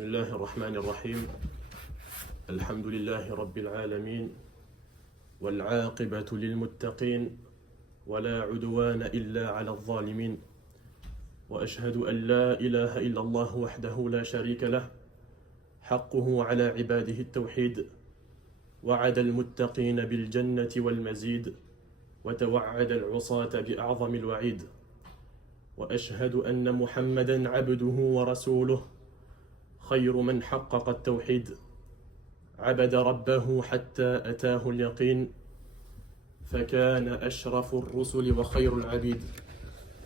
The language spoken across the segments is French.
بسم الله الرحمن الرحيم. الحمد لله رب العالمين، والعاقبة للمتقين، ولا عدوان إلا على الظالمين، وأشهد أن لا إله إلا الله وحده لا شريك له، حقه على عباده التوحيد، وعد المتقين بالجنة والمزيد، وتوعد العصاة بأعظم الوعيد. وأشهد أن محمدًا عبده ورسوله، خير من حقق التوحيد، عبد ربه حتى أتاه اليقين، فكان أشرف الرسل وخير العبيد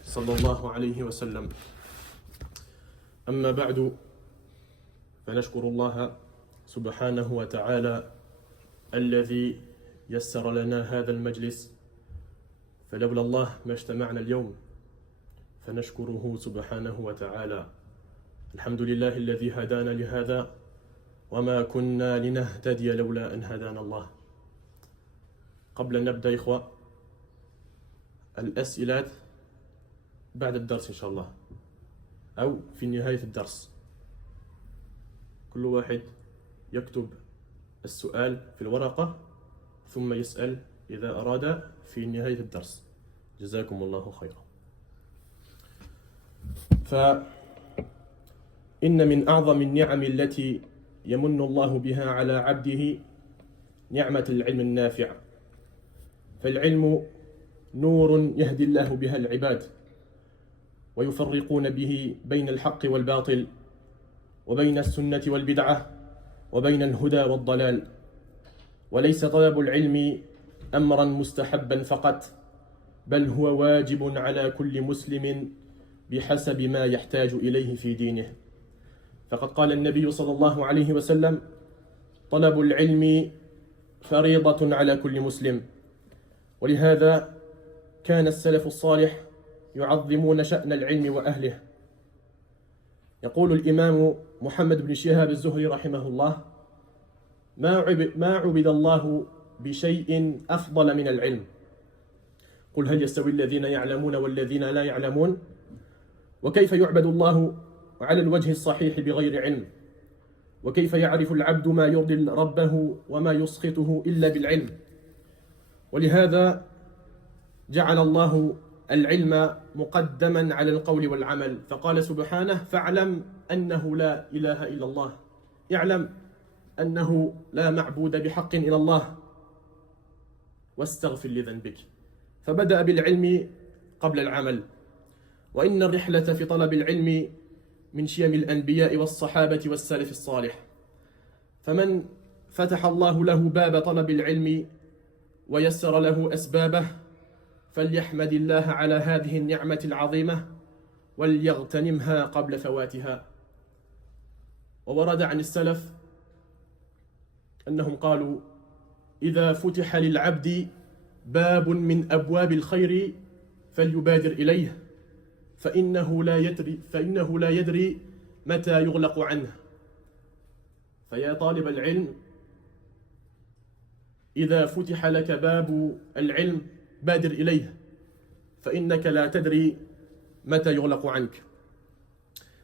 صلى الله عليه وسلم. أما بعد، فنشكر الله سبحانه وتعالى الذي يسر لنا هذا المجلس، فلولا الله ما اجتمعنا اليوم، فنشكره سبحانه وتعالى. الحمد لله الذي هدانا لهذا، وما كنا لنهتدي لولا أن هدانا الله. قبل أن نبدأ إخوة، الأسئلة بعد الدرس إن شاء الله، أو في نهاية الدرس. كل واحد يكتب السؤال في الورقة ثم يسأل إذا أراد في نهاية الدرس. جزاكم الله خيرا. فإن من أعظم النعم التي يمن الله بها على عبده نعمة العلم النافع. فالعلم نور يهدي الله بها العباد، ويفرقون به بين الحق والباطل، وبين السنة والبدعة، وبين الهدى والضلال. وليس طلب العلم أمرا مستحبا فقط، بل هو واجب على كل مسلم بحسب ما يحتاج إليه في دينه. فقد قال النبي صلى الله عليه وسلم: طلب العلم فريضة على كل مسلم. ولهذا كان السلف الصالح يعظمون شأن العلم وأهله. يقول الإمام محمد بن شهاب الزهري رحمه الله: ما عبد الله بشيء أفضل من العلم. قل هل يستوي الذين يعلمون والذين لا يعلمون؟ وكيف يعبد الله على الوجه الصحيح بغير علم؟ وكيف يعرف العبد ما يرضي ربه وما يسخطه إلا بالعلم؟ ولهذا جعل الله العلم مقدما على القول والعمل، فقال سبحانه: فاعلم أنه لا إله إلا الله. اعلم أنه لا معبود بحق إلا الله، واستغفر لذنبك. فبدأ بالعلم قبل العمل. وإن الرحلة في طلب العلم من شيم الأنبياء والصحابة والسلف الصالح. فمن فتح الله له باب طلب العلم ويسر له أسبابه، فليحمد الله على هذه النعمة العظيمة وليغتنمها قبل فواتها. وورد عن السلف أنهم قالوا: إذا فتح للعبد باب من أبواب الخير فليبادر إليه، فإنه لا يدري متى يغلق عنه. فيا طالب العلم، إذا فتح لك باب العلم بادر إليه، فإنك لا تدري متى يغلق عنك.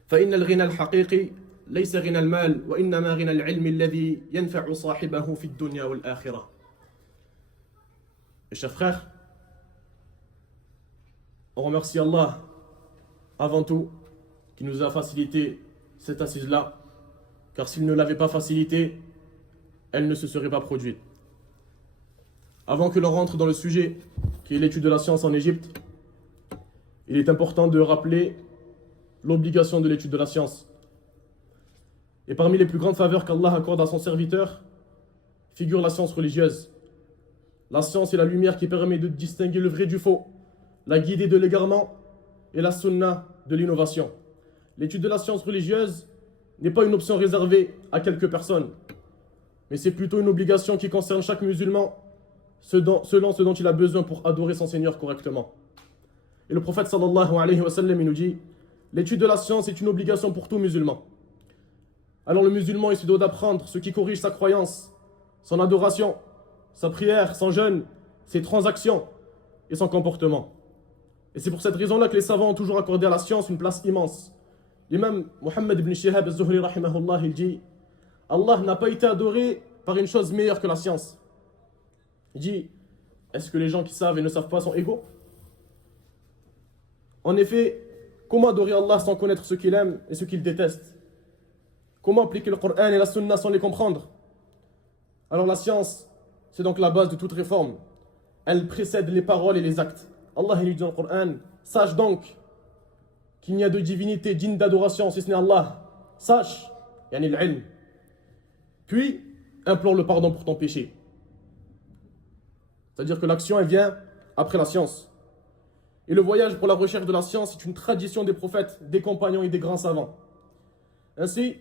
فإن الغنى الحقيقي ليس غنى المال، وإنما غنى العلم الذي ينفع صاحبه في الدنيا والآخرة. Mes chers frères, on remercie Allah avant tout qui nous a facilité cette assise-là, car s'il ne l'avait pas facilité, elle ne se serait pas produite. Avant que l'on rentre dans le sujet qui est l'étude de la science en Égypte, il est important de rappeler l'obligation de l'étude de la science. Et parmi les plus grandes faveurs qu'Allah accorde à son serviteur figure la science religieuse. La science est la lumière qui permet de distinguer le vrai du faux, la guidée de l'égarement et la sunna de l'innovation. L'étude de la science religieuse n'est pas une option réservée à quelques personnes, mais c'est plutôt une obligation qui concerne chaque musulman selon ce dont il a besoin pour adorer son Seigneur correctement. Et le prophète sallallahu alayhi wa sallam, il nous dit: l'étude de la science est une obligation pour tout musulman. Alors le musulman, il se doit d'apprendre ce qui corrige sa croyance, son adoration, sa prière, son jeûne, ses transactions et son comportement. Et c'est pour cette raison-là que les savants ont toujours accordé à la science une place immense. l'imam Mohammed ibn Shihab al-Zuhri, rahimahullah, il dit Allah n'a pas été adoré par une chose meilleure que la science. Il dit est-ce que les gens qui savent et ne savent pas sont égaux? En effet, comment adorer Allah sans connaître ce qu'il aime et ce qu'il déteste? Comment appliquer le Coran et la Sunna sans les comprendre? Alors la science, c'est donc la base de toute réforme. Elle précède les paroles et les actes. Allah il dit dans le Coran, sache donc qu'il n'y a de divinité digne d'adoration si ce n'est Allah. Sache, yani l'ilm. Puis, implore le pardon pour ton péché. C'est-à-dire que l'action, elle vient après la science. Et le voyage pour la recherche de la science est une tradition des prophètes, des compagnons et des grands savants. Ainsi,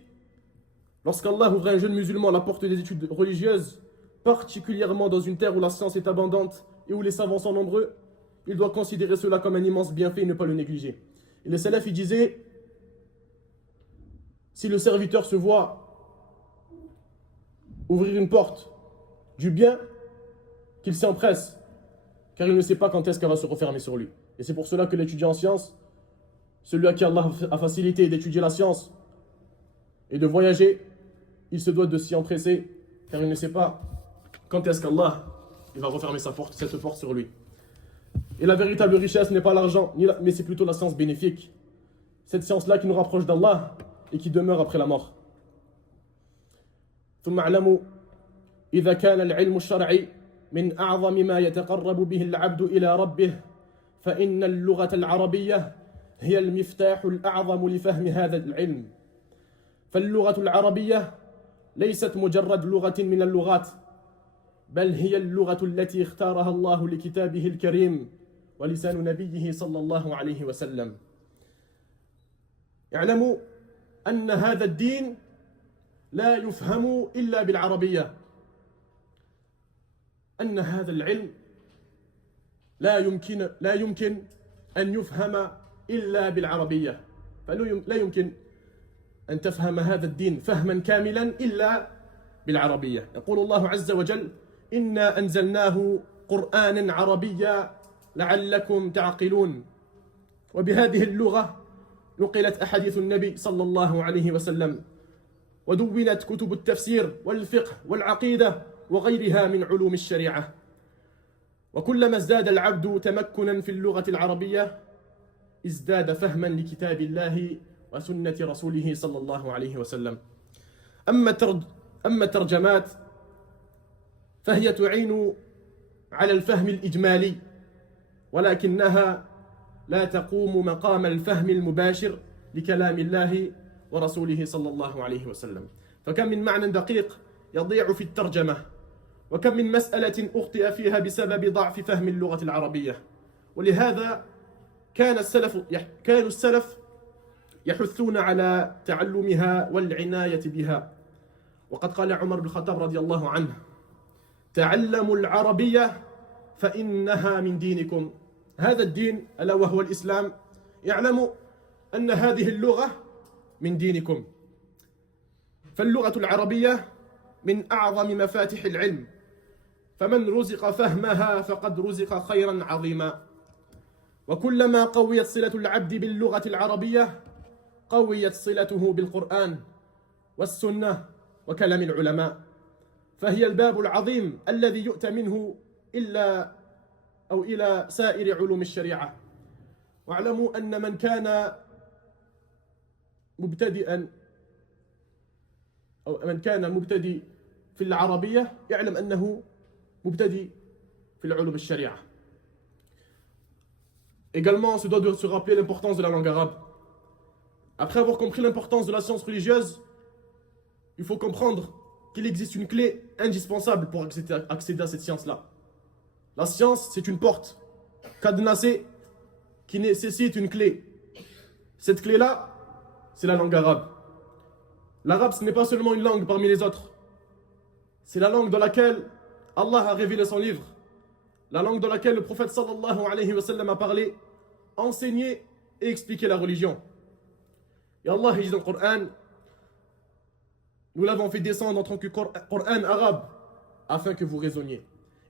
lorsqu'Allah ouvre à un jeune musulman la porte des études religieuses, particulièrement dans une terre où la science est abondante et où les savants sont nombreux, il doit considérer cela comme un immense bienfait et ne pas le négliger. Et les salafs, ils disaient, si le serviteur se voit ouvrir une porte du bien, qu'il s'empresse, car il ne sait pas quand est-ce qu'elle va se refermer sur lui. Et c'est pour cela que l'étudiant en sciences, celui à qui Allah a facilité d'étudier la science et de voyager, il se doit de s'y empresser, car il ne sait pas quand est-ce qu'Allah va refermer cette porte sur lui. Et la véritable richesse n'est pas l'argent, mais c'est plutôt la science bénéfique. Cette science-là qui nous rapproche d'Allah et qui demeure après la mort. ثم اعلموا إذا كان العلم الشرعي من أعظم ما يتقرب به العبد إلى ربه فإن اللغة العربية هي المفتاح الأعظم لفهم هذا العلم. فاللغة العربية ليست مجرد لغة من اللغات، بل هي اللغة التي اختارها الله لكتابه الكريم ولسان نبيه صلى الله عليه وسلم. اعلموا أن هذا الدين لا يفهم إلا بالعربية، أن هذا العلم لا يمكن أن يفهم إلا بالعربية، فلا يمكن أن تفهم هذا الدين فهما كاملا إلا بالعربية. يقول الله عز وجل إنا أنزلناه قرآنا عربيا لعلكم تعقلون. وبهذه اللغة نقلت أحاديث النبي صلى الله عليه وسلم، ودونت كتب التفسير والفقه والعقيدة وغيرها من علوم الشريعة. وكلما ازداد العبد تمكنا في اللغة العربية ازداد فهما لكتاب الله وسنة رسوله صلى الله عليه وسلم. أما الترجمات فهي تعين على الفهم الإجمالي، ولكنها لا تقوم مقام الفهم المباشر لكلام الله ورسوله صلى الله عليه وسلم. فكم من معنى دقيق يضيع في الترجمة، وكم من مسألة أخطئ فيها بسبب ضعف فهم اللغة العربية. ولهذا كانوا السلف يحثون على تعلمها والعناية بها. وقد قال عمر بن الخطاب رضي الله عنه تعلموا العربية فإنها من دينكم. هذا الدين ألا وهو الإسلام يعلم أن هذه اللغة من دينكم. فاللغة العربية من أعظم مفاتح العلم، فمن رزق فهمها فقد رزق خيرا عظيما. وكلما قويت صلة العبد باللغة العربية قويت صلته بالقرآن والسنة وكلام العلماء، فهي الباب العظيم الذي يؤتى منه إلى سائر علوم الشريعة. واعلموا أن من كان مبتدئا أو من كان مبتدئ في العربية يعلم أنه مبتدئ في العلوم الشريعة. Également, on se doit de se rappeler l'importance de la langue arabe. Après avoir compris l'importance de la science religieuse, il faut comprendre qu'il existe une clé indispensable pour accéder à cette science-là. La science, c'est une porte cadenassée qui nécessite une clé. Cette clé-là, c'est la langue arabe. L'arabe, ce n'est pas seulement une langue parmi les autres. C'est la langue dans laquelle Allah a révélé son livre. La langue dans laquelle le prophète sallallahu alayhi wa sallam a parlé, enseigné et expliqué la religion. Et Allah dit dans le Coran, nous l'avons fait descendre en tant que Coran arabe, afin que vous raisonniez.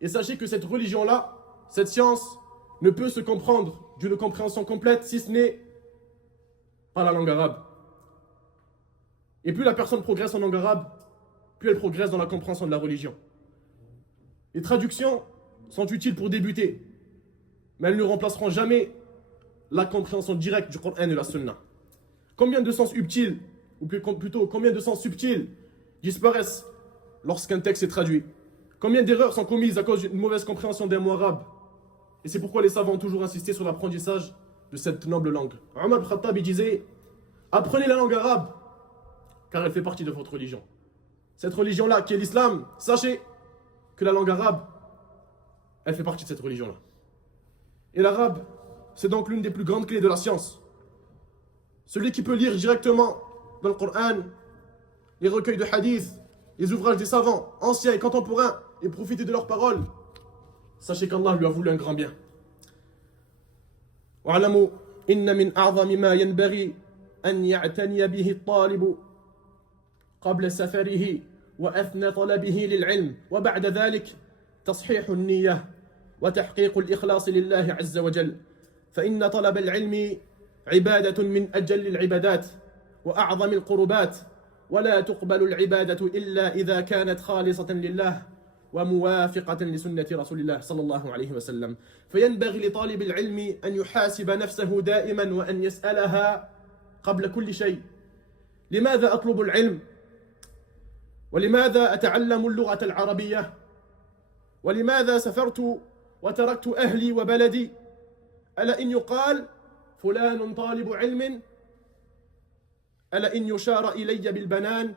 Et sachez que cette religion-là, cette science, ne peut se comprendre d'une compréhension complète si ce n'est par la langue arabe. Et plus la personne progresse en langue arabe, plus elle progresse dans la compréhension de la religion. Les traductions sont utiles pour débuter, mais elles ne remplaceront jamais la compréhension directe du Coran et de la Sunna. Combien de sens subtils, ou plutôt combien de sens subtils disparaissent lorsqu'un texte est traduit? Combien d'erreurs sont commises à cause d'une mauvaise compréhension d'un mot arabe? Et c'est pourquoi les savants ont toujours insisté sur l'apprentissage de cette noble langue. Omar ibn Khattab disait: apprenez la langue arabe, car elle fait partie de votre religion. Cette religion-là, qui est l'islam, sachez que la langue arabe, elle fait partie de cette religion-là. Et l'arabe, c'est donc l'une des plus grandes clés de la science. Celui qui peut lire directement dans le Coran, les recueils de hadith, les ouvrages des savants, anciens et contemporains, et profiter de leurs paroles, sachez qu'Allah lui a voulu un grand bien. واعلموا إن من أعظم ما ينبغي أن يعتني به الطالب قبل سفره وأثنى طلبه للعلم وبعد ذلك تصحيح النية وتحقيق الإخلاص لله عز وجل، فإن طلب العلم عبادة من أجل العبادات وأعظم القربات، ولا تقبل العبادة إلا إذا كانت خالصة لله وموافقة لسنة رسول الله صلى الله عليه وسلم. فينبغي لطالب العلم أن يحاسب نفسه دائما وأن يسألها قبل كل شيء: لماذا أطلب العلم؟ ولماذا أتعلم اللغة العربية؟ ولماذا سافرت وتركت أهلي وبلدي؟ ألا إن يقال فلان طالب علم؟ ألا إن يشار إلي بالبنان؟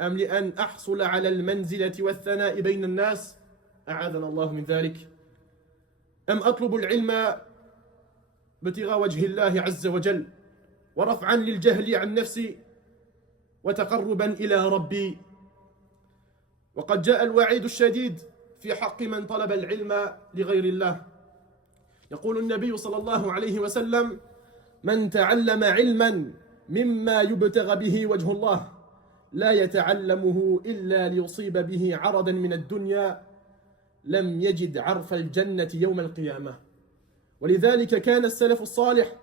أم لأن أحصل على المنزلة والثناء بين الناس؟ أعاذنا الله من ذلك. أم أطلب العلم ابتغاء وجه الله عز وجل ورفعا للجهل عن نفسي وتقربا إلى ربي؟ وقد جاء الوعيد الشديد في حق من طلب العلم لغير الله. يقول النبي صلى الله عليه وسلم: من تعلم علما مما يبتغى به وجه الله لا يتعلمه إلا ليصيب به عرضا من الدنيا لم يجد عرف الجنة يوم القيامة. ولذلك كان السلف الصالح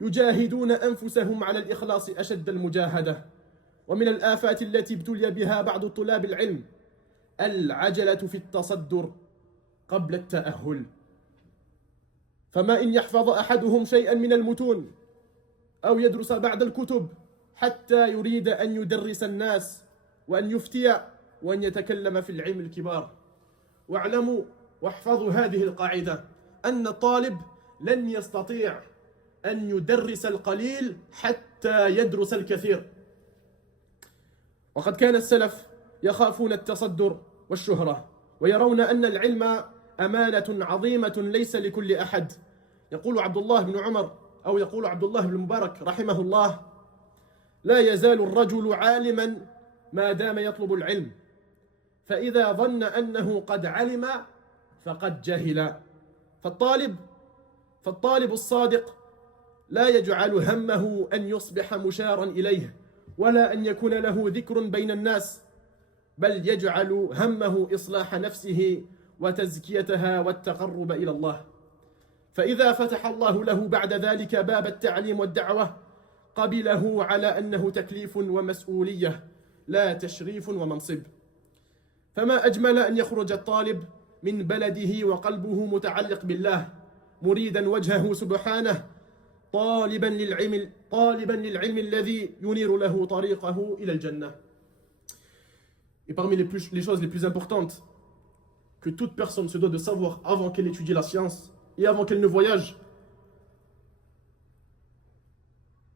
يجاهدون أنفسهم على الإخلاص أشد المجاهدة. ومن الآفات التي ابتلي بها بعض طلاب العلم العجلة في التصدر قبل التأهل. فما إن يحفظ أحدهم شيئا من المتون أو يدرس بعض الكتب حتى يريد أن يدرس الناس وأن يفتي وأن يتكلم في العلم الكبار. واعلموا واحفظوا هذه القاعدة: أن الطالب لن يستطيع أن يدرس القليل حتى يدرس الكثير. وقد كان السلف يخافون التصدر والشهرة ويرون أن العلم أمانة عظيمة ليس لكل أحد. يقول عبد الله بن عمر أو يقول عبد الله بن مبارك رحمه الله: لا يزال الرجل عالما ما دام يطلب العلم، فإذا ظن أنه قد علم فقد جهل. فالطالب الصادق لا يجعل همه أن يصبح مشارا إليه ولا أن يكون له ذكر بين الناس، بل يجعل همه إصلاح نفسه وتزكيتها والتقرب إلى الله. فإذا فتح الله له بعد ذلك باب التعليم والدعوة قبله على أنه تكليف ومسؤولية لا تشريف ومنصب. فما أجمل أن يخرج الطالب من بلده وقلبه متعلق بالله مريدا وجهه سبحانه طالبا للعلم الذي ينير له طريقه إلى الجنة. Et parmi les choses les plus importantes que toute personne se doit de savoir avant qu'elle étudie la science et avant qu'elle ne voyage,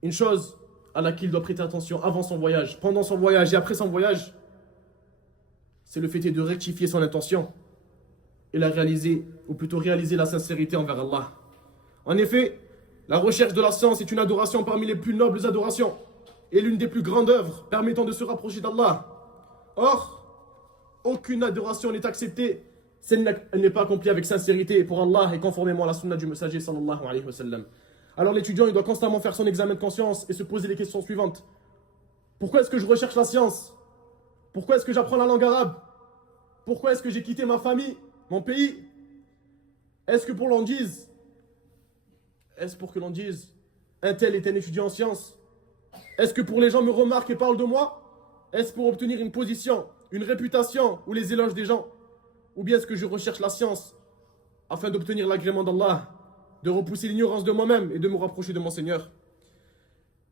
une chose à laquelle il doit prêter attention avant son voyage, pendant son voyage et après son voyage, c'est le fait de rectifier son intention et la réaliser, ou plutôt réaliser la sincérité envers Allah. En effet, la recherche de la science est une adoration parmi les plus nobles adorations et l'une des plus grandes œuvres permettant de se rapprocher d'Allah. Or, aucune adoration n'est acceptée si elle n'est pas accomplie avec sincérité pour Allah et conformément à la sunna du messager sallallahu alayhi wa sallam. Alors l'étudiant, il doit constamment faire son examen de conscience et se poser les questions suivantes. Pourquoi est-ce que je recherche la science? Pourquoi est-ce que j'apprends la langue arabe? Pourquoi est-ce que j'ai quitté ma famille, mon pays? Est-ce que pour l'on dise, est-ce pour que l'on dise un tel est un étudiant en sciences? Est-ce que pour les gens me remarquent et parlent de moi? Est-ce pour obtenir une position, une réputation ou les éloges des gens? Ou bien est-ce que je recherche la science afin d'obtenir l'agrément d'Allah, de repousser l'ignorance de moi-même et de me rapprocher de mon Seigneur?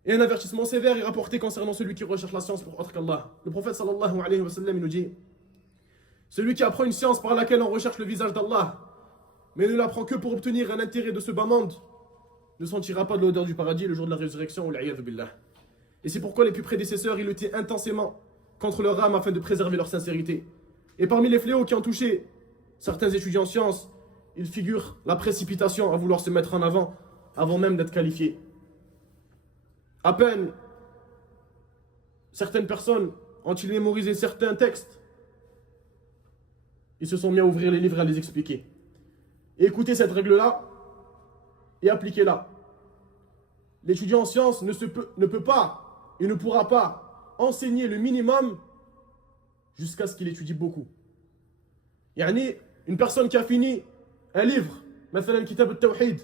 Et un avertissement sévère est rapporté concernant celui qui recherche la science pour autre qu'Allah. Le prophète sallallahu alayhi wa sallam nous dit: celui qui apprend une science par laquelle on recherche le visage d'Allah, mais ne l'apprend que pour obtenir un intérêt de ce bas monde, ne sentira pas de l'odeur du paradis le jour de la résurrection, ou l'a'iyadhu billah. Et c'est pourquoi les plus prédécesseurs, ils luttaient intensément contre leur âme afin de préserver leur sincérité. Et parmi les fléaux qui ont touché certains étudiants en sciences, il figure la précipitation à vouloir se mettre en avant même d'être qualifié. À peine certaines personnes ont-ils mémorisé certains textes, ils se sont mis à ouvrir les livres et à les expliquer. Et écoutez cette règle-là et appliquez-la. L'étudiant en sciences ne peut pas et ne pourra pas enseigner le minimum jusqu'à ce qu'il étudie beaucoup. Yani, une personne qui a fini un livre, مثلا Kitab al-Tawhid,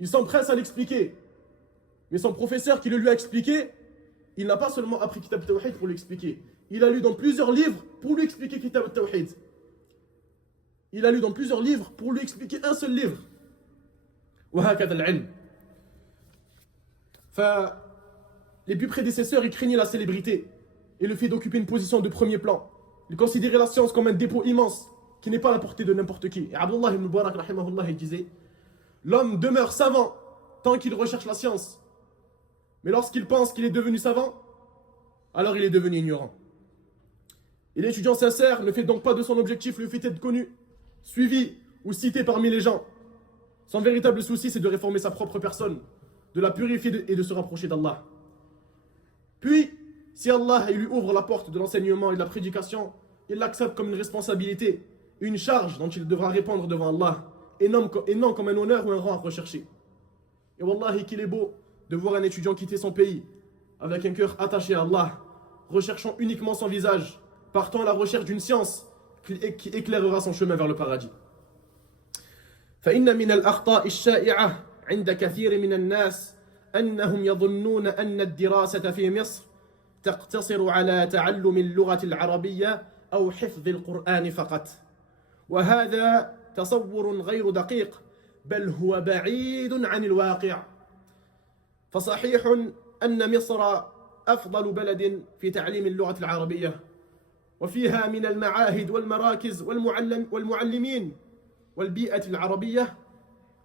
il s'empresse à l'expliquer. Mais son professeur qui le lui a expliqué, il n'a pas seulement appris Kitab al-Tawhid pour l'expliquer. Il a lu dans plusieurs livres pour lui expliquer Kitab al-Tawhid. Il a lu dans plusieurs livres pour lui expliquer un seul livre. وهكذا العلم. Les plus prédécesseurs, ils craignaient la célébrité et le fait d'occuper une position de premier plan. Ils considéraient la science comme un dépôt immense qui n'est pas à la portée de n'importe qui. Et Abdullah ibn Mubarak rahimahullah, il disait: l'homme demeure savant tant qu'il recherche la science. Mais lorsqu'il pense qu'il est devenu savant, alors il est devenu ignorant. Et l'étudiant sincère ne fait donc pas de son objectif le fait d'être connu, suivi ou cité parmi les gens. Son véritable souci, c'est de réformer sa propre personne, de la purifier et de se rapprocher d'Allah. Puis, si Allah lui ouvre la porte de l'enseignement et de la prédication, il l'accepte comme une responsabilité, une charge dont il devra répondre devant Allah, et non comme un honneur ou un rang à rechercher. Et wallahi qu'il est beau de voir un étudiant quitter son pays avec un cœur attaché à Allah, recherchant uniquement son visage, partant à la recherche d'une science qui éclairera son chemin vers le paradis. فإن من الأخطاء الشائعة عند كثير من الناس أنهم يظنون أن الدراسة في مصر تقتصر على تعلم اللغة العربية أو حفظ القرآن فقط. وهذا تصور غير دقيق بل هو بعيد عن الواقع. فصحيح أن مصر أفضل بلد في تعليم اللغة العربية، وفيها من المعاهد والمراكز والمعلمين والبيئة العربية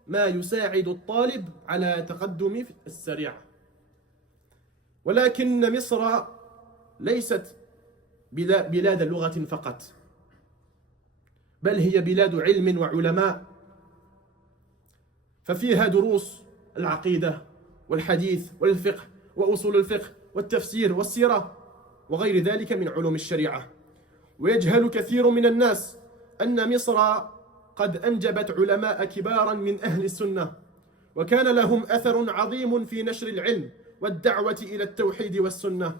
ما يساعد الطالب على تقدم السريع. ولكن مصر ليست بلاد لغة فقط، بل هي بلاد علم وعلماء، ففيها دروس العقيدة والحديث والفقه وأصول الفقه والتفسير والسيرة وغير ذلك من علوم الشريعة. ويجهل كثير من الناس أن مصر قد أنجبت علماء كبارا من أهل السنة، وكان لهم أثر عظيم في نشر العلم والدعوة إلى التوحيد والسنة.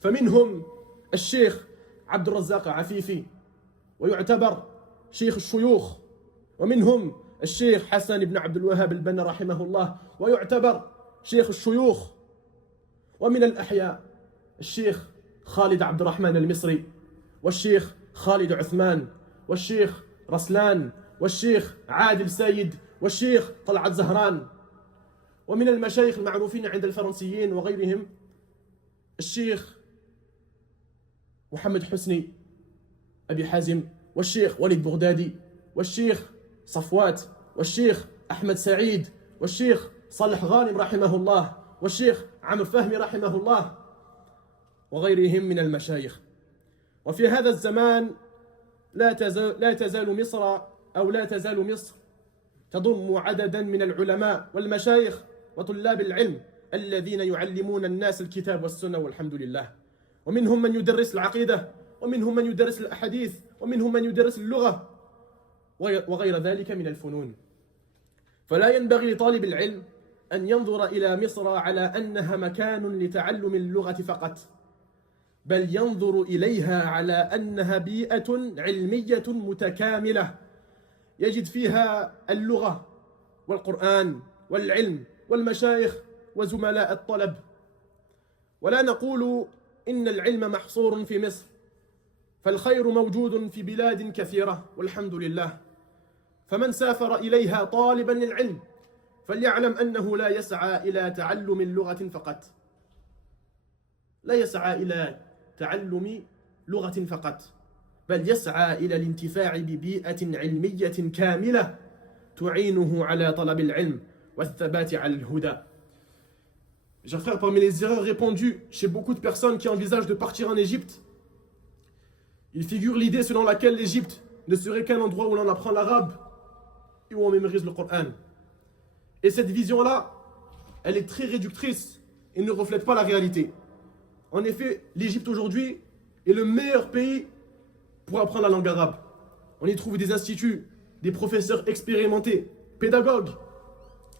فمنهم الشيخ عبد الرزاق عفيفي ويعتبر شيخ الشيوخ، ومنهم الشيخ حسن بن عبد الوهاب البنا رحمه الله ويعتبر شيخ الشيوخ. ومن الأحياء الشيخ خالد عبد الرحمن المصري، والشيخ خالد عثمان، والشيخ رسلان، والشيخ عادل سيد، والشيخ طلعت زهران. ومن المشايخ المعروفين عند الفرنسيين وغيرهم الشيخ محمد حسني أبي حازم، والشيخ وليد بغدادي، والشيخ صفوات، والشيخ أحمد سعيد، والشيخ صالح غانم رحمه الله، والشيخ عمرو فهمي رحمه الله، وغيرهم من المشايخ. وفي هذا الزمان لا تزال مصر تضم عددا من العلماء والمشايخ وطلاب العلم الذين يعلمون الناس الكتاب والسنة والحمد لله. ومنهم من يدرس العقيدة، ومنهم من يدرس الأحاديث، ومنهم من يدرس اللغة وغير ذلك من الفنون. فلا ينبغي لطالب العلم أن ينظر إلى مصر على أنها مكان لتعلم اللغة فقط، بل ينظر إليها على أنها بيئة علمية متكاملة يجد فيها اللغة والقرآن والعلم والمشايخ وزملاء الطلب ولا نقول إن العلم محصور في مصر فالخير موجود في بلاد كثيرة والحمد لله فمن سافر إليها طالبا للعلم فليعلم أنه لا يسعى إلى تعلم اللغة فقط لا يسعى إلى تعلم لغة فقط بل يسعى إلى الانتفاع ببيئة علمية كاملة تعينه على طلب العلم والثبات على الهدى. Chers frères, parmi les erreurs répandues chez beaucoup de personnes qui envisagent de partir en Égypte, il figure l'idée selon laquelle l'Égypte ne serait qu'un endroit où l'on apprend l'arabe et où on mémorise le Coran. Et cette vision-là, elle est très réductrice et ne reflète pas la réalité. En effet, l'Égypte aujourd'hui est le meilleur pays pour apprendre la langue arabe. On y trouve des instituts, des professeurs expérimentés, pédagogues,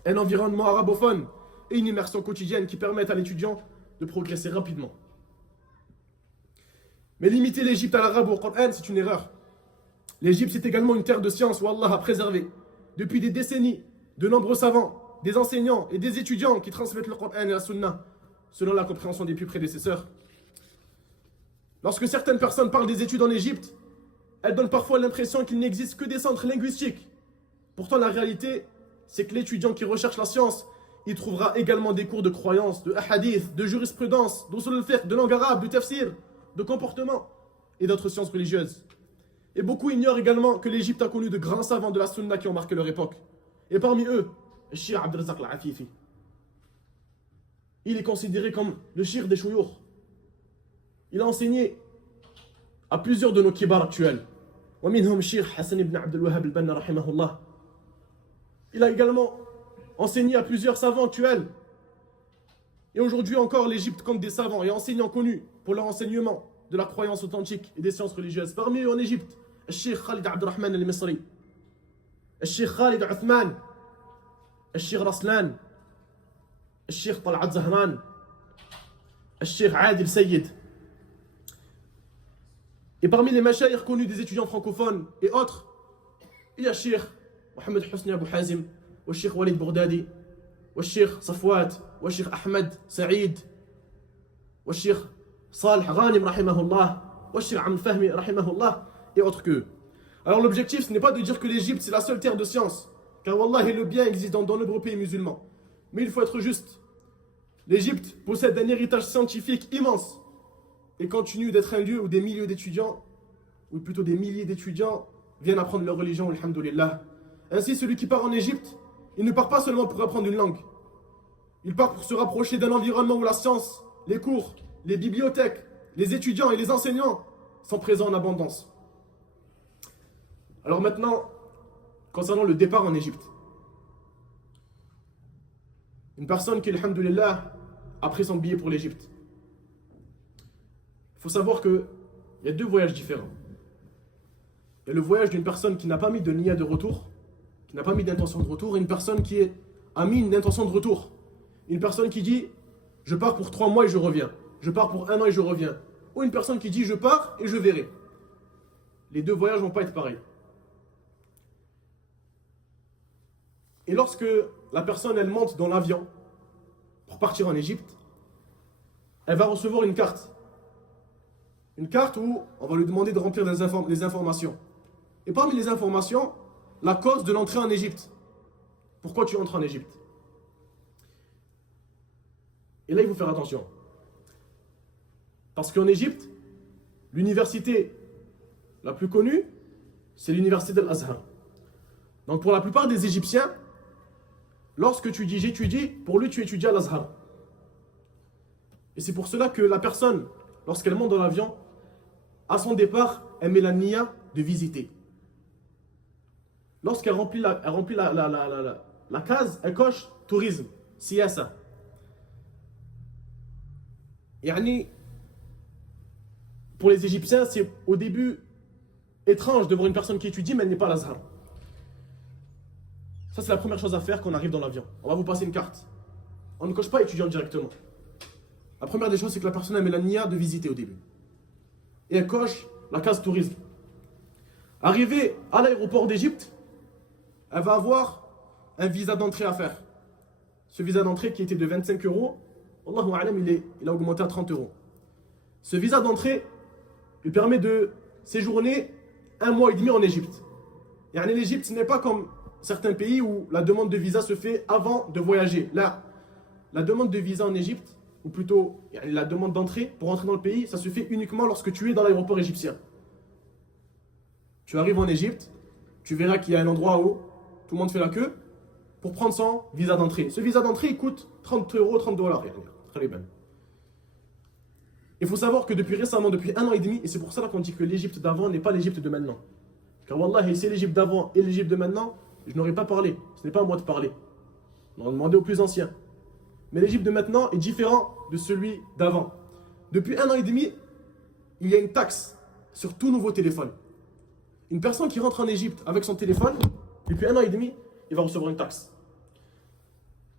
un environnement arabophone et une immersion quotidienne qui permettent à l'étudiant de progresser rapidement. Mais limiter l'Égypte à l'arabe ou au Coran, c'est une erreur. L'Égypte, c'est également une terre de science où Allah a préservé, depuis des décennies, de nombreux savants, des enseignants et des étudiants qui transmettent le Coran et la Sunna, selon la compréhension des plus prédécesseurs. Lorsque certaines personnes parlent des études en Égypte, elles donnent parfois l'impression qu'il n'existe que des centres linguistiques. Pourtant, la réalité, c'est que l'étudiant qui recherche la science, il trouvera également des cours de croyance, de hadith, de jurisprudence, d'usul al-fiqh, de langue arabe, de tafsir, de comportement et d'autres sciences religieuses. Et beaucoup ignorent également que l'Égypte a connu de grands savants de la Sunna qui ont marqué leur époque. Et parmi eux, le Cheikh Abdelrazak al-Afifi. Il est considéré comme le Cheikh des Chouyour. Il a enseigné à plusieurs de nos kibars actuels. ومنهم الشيخ حسن بن عبد الوهاب البنا رحمه الله. Il a également enseigné à plusieurs savants actuels. Et aujourd'hui encore, l'Égypte compte des savants et enseignants connus pour leur enseignement de la croyance authentique et des sciences religieuses. Parmi eux en Égypte, le Cheikh Khalid Abdurrahman al-Misri, le Cheikh Khalid Uthman, le Cheikh Raslan, le Cheikh Tal'at Zahran, le Cheikh Adil Sayyid. Et parmi les mashayikh connus des étudiants francophones et autres, il y a Cheikh Mohamed Husni Abou Hazim, le Cheikh Walid Bourdadi, le Cheikh Safwat, le Cheikh Ahmed Saïd, le Cheikh Salih Ghanim rahimahullah, le Cheikh Amr Fahmi rahimahullah et autres qu'eux. Alors l'objectif, ce n'est pas de dire que l'Égypte c'est la seule terre de science, car Wallah le bien existe dans de nombreux pays musulmans. Mais il faut être juste. L'Égypte possède un héritage scientifique immense et continue d'être un lieu où des milliers d'étudiants, ou plutôt des milliers d'étudiants, viennent apprendre leur religion, alhamdoulilah. Ainsi, celui qui part en Égypte, il ne part pas seulement pour apprendre une langue. Il part pour se rapprocher d'un environnement où la science, les cours, les bibliothèques, les étudiants et les enseignants sont présents en abondance. Alors maintenant, concernant le départ en Égypte. Une personne qui, alhamdoulilah, a pris son billet pour l'Égypte. Il faut savoir qu'il y a deux voyages différents. Il y a le voyage d'une personne qui n'a pas mis de niya de retour, qui n'a pas mis d'intention de retour, et une personne qui a mis une intention de retour. Une personne qui dit « je pars pour 3 mois et je reviens ». Je pars pour 1 an et je reviens. Ou une personne qui dit « je pars et je verrai ». Les deux voyages ne vont pas être pareils. Et lorsque la personne elle monte dans l'avion pour partir en Égypte, elle va recevoir une carte. Une carte où on va lui demander de remplir des informations. Et parmi les informations, la cause de l'entrée en Égypte. Pourquoi tu entres en Égypte? Et là, il faut faire attention. Parce qu'en Égypte, l'université la plus connue, c'est l'université de l'Azhar. Donc pour la plupart des Égyptiens, lorsque tu dis j'étudie, pour lui tu étudies à l'Azhar. Et c'est pour cela que la personne, lorsqu'elle monte dans l'avion, à son départ, elle met la niya de visiter. Lorsqu'elle remplit la case, elle coche tourisme, siyasa. Yani, pour les Égyptiens, c'est au début étrange de voir une personne qui étudie, mais elle n'est pas à l'Azhar. Ça, c'est la première chose à faire quand on arrive dans l'avion. On va vous passer une carte. On ne coche pas étudiant directement. La première des choses, c'est que la personne elle met la niya de visiter au début. Et elle coche la case tourisme. Arrivée à l'aéroport d'Égypte, elle va avoir un visa d'entrée à faire. ce visa d'entrée qui était de 25 euros, Allahu a'lam, il a augmenté à 30 euros. Ce visa d'entrée, il permet de séjourner 1 mois et demi en Égypte. Et en l'Égypte, ce n'est pas comme certains pays où la demande de visa se fait avant de voyager. Là, la demande de visa en Égypte, ou plutôt la demande d'entrée pour entrer dans le pays, ça se fait uniquement lorsque tu es dans l'aéroport égyptien. Tu arrives en Égypte, tu verras qu'il y a un endroit où tout le monde fait la queue pour prendre son visa d'entrée. Ce visa d'entrée, il coûte 30 euros, 30 dollars. Très bien. Il faut savoir que depuis récemment, depuis 1 an et demi, et c'est pour ça qu'on dit que l'Égypte d'avant n'est pas l'Égypte de maintenant. Car Wallah, c'est l'Égypte d'avant et l'Égypte de maintenant, je n'aurais pas parlé. Ce n'est pas à moi de parler. On aurait demandé aux plus anciens. Mais l'Égypte de maintenant est différent de celui d'avant. Depuis 1 an et demi, il y a une taxe sur tout nouveau téléphone. Une personne qui rentre en Égypte avec son téléphone, depuis 1 an et demi, il va recevoir une taxe.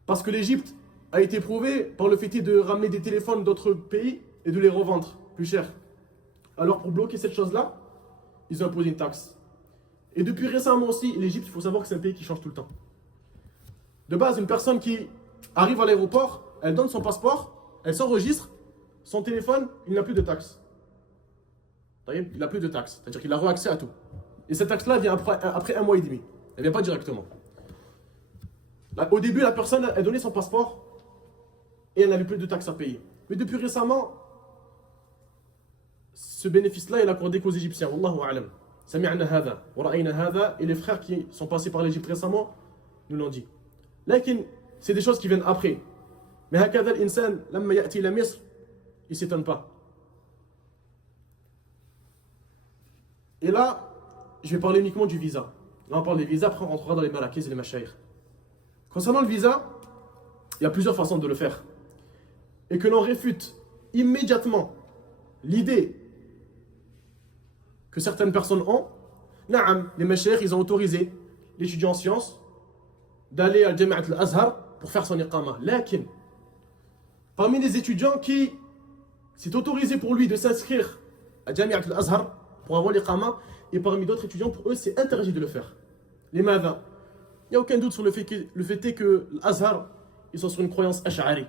Parce que l'Égypte a été prouvée par le fait de ramener des téléphones d'autres pays et de les revendre plus cher. Alors pour bloquer cette chose-là, ils ont imposé une taxe. Et depuis récemment aussi, l'Égypte, il faut savoir que c'est un pays qui change tout le temps. De base, une personne qui arrive à l'aéroport, elle donne son passeport, elle s'enregistre, son téléphone, il n'a plus de taxe. Il n'a plus de taxe, c'est-à-dire qu'il a accès à tout. Et cette taxe-là vient après 1 mois et demi. Elle ne vient pas directement. Là, au début, la personne, elle donnait son passeport et elle n'avait plus de taxes à payer. Mais depuis récemment, ce bénéfice-là est accordé qu'aux Égyptiens. Wallahu a'lam. Sami'na hadha, wa ra'ayna hadha, et les frères qui sont passés par l'Égypte récemment nous l'ont dit. Lakin, c'est des choses qui viennent après. Mais hakadha al-insan, lamma ya'ti ila Misr, il ne s'étonne pas. Et là, je vais parler uniquement du visa. Là, on parle des visas, après on rentrera dans les malakis et les mashayikh. Concernant le visa, il y a plusieurs façons de le faire. Et que l'on réfute immédiatement l'idée que certaines personnes ont. Naam, les mashayikh, ils ont autorisé l'étudiant en sciences d'aller à Jami'at al-Azhar pour faire son iqama. Lakin, parmi les étudiants qui c'est autorisé pour lui de s'inscrire à Jami'at al-Azhar pour avoir l'iqama, et parmi d'autres étudiants, pour eux, c'est interdit de le faire. Les madha. Il n'y a aucun doute sur le fait que l'Azhar, ils sont sur une croyance ash'ari.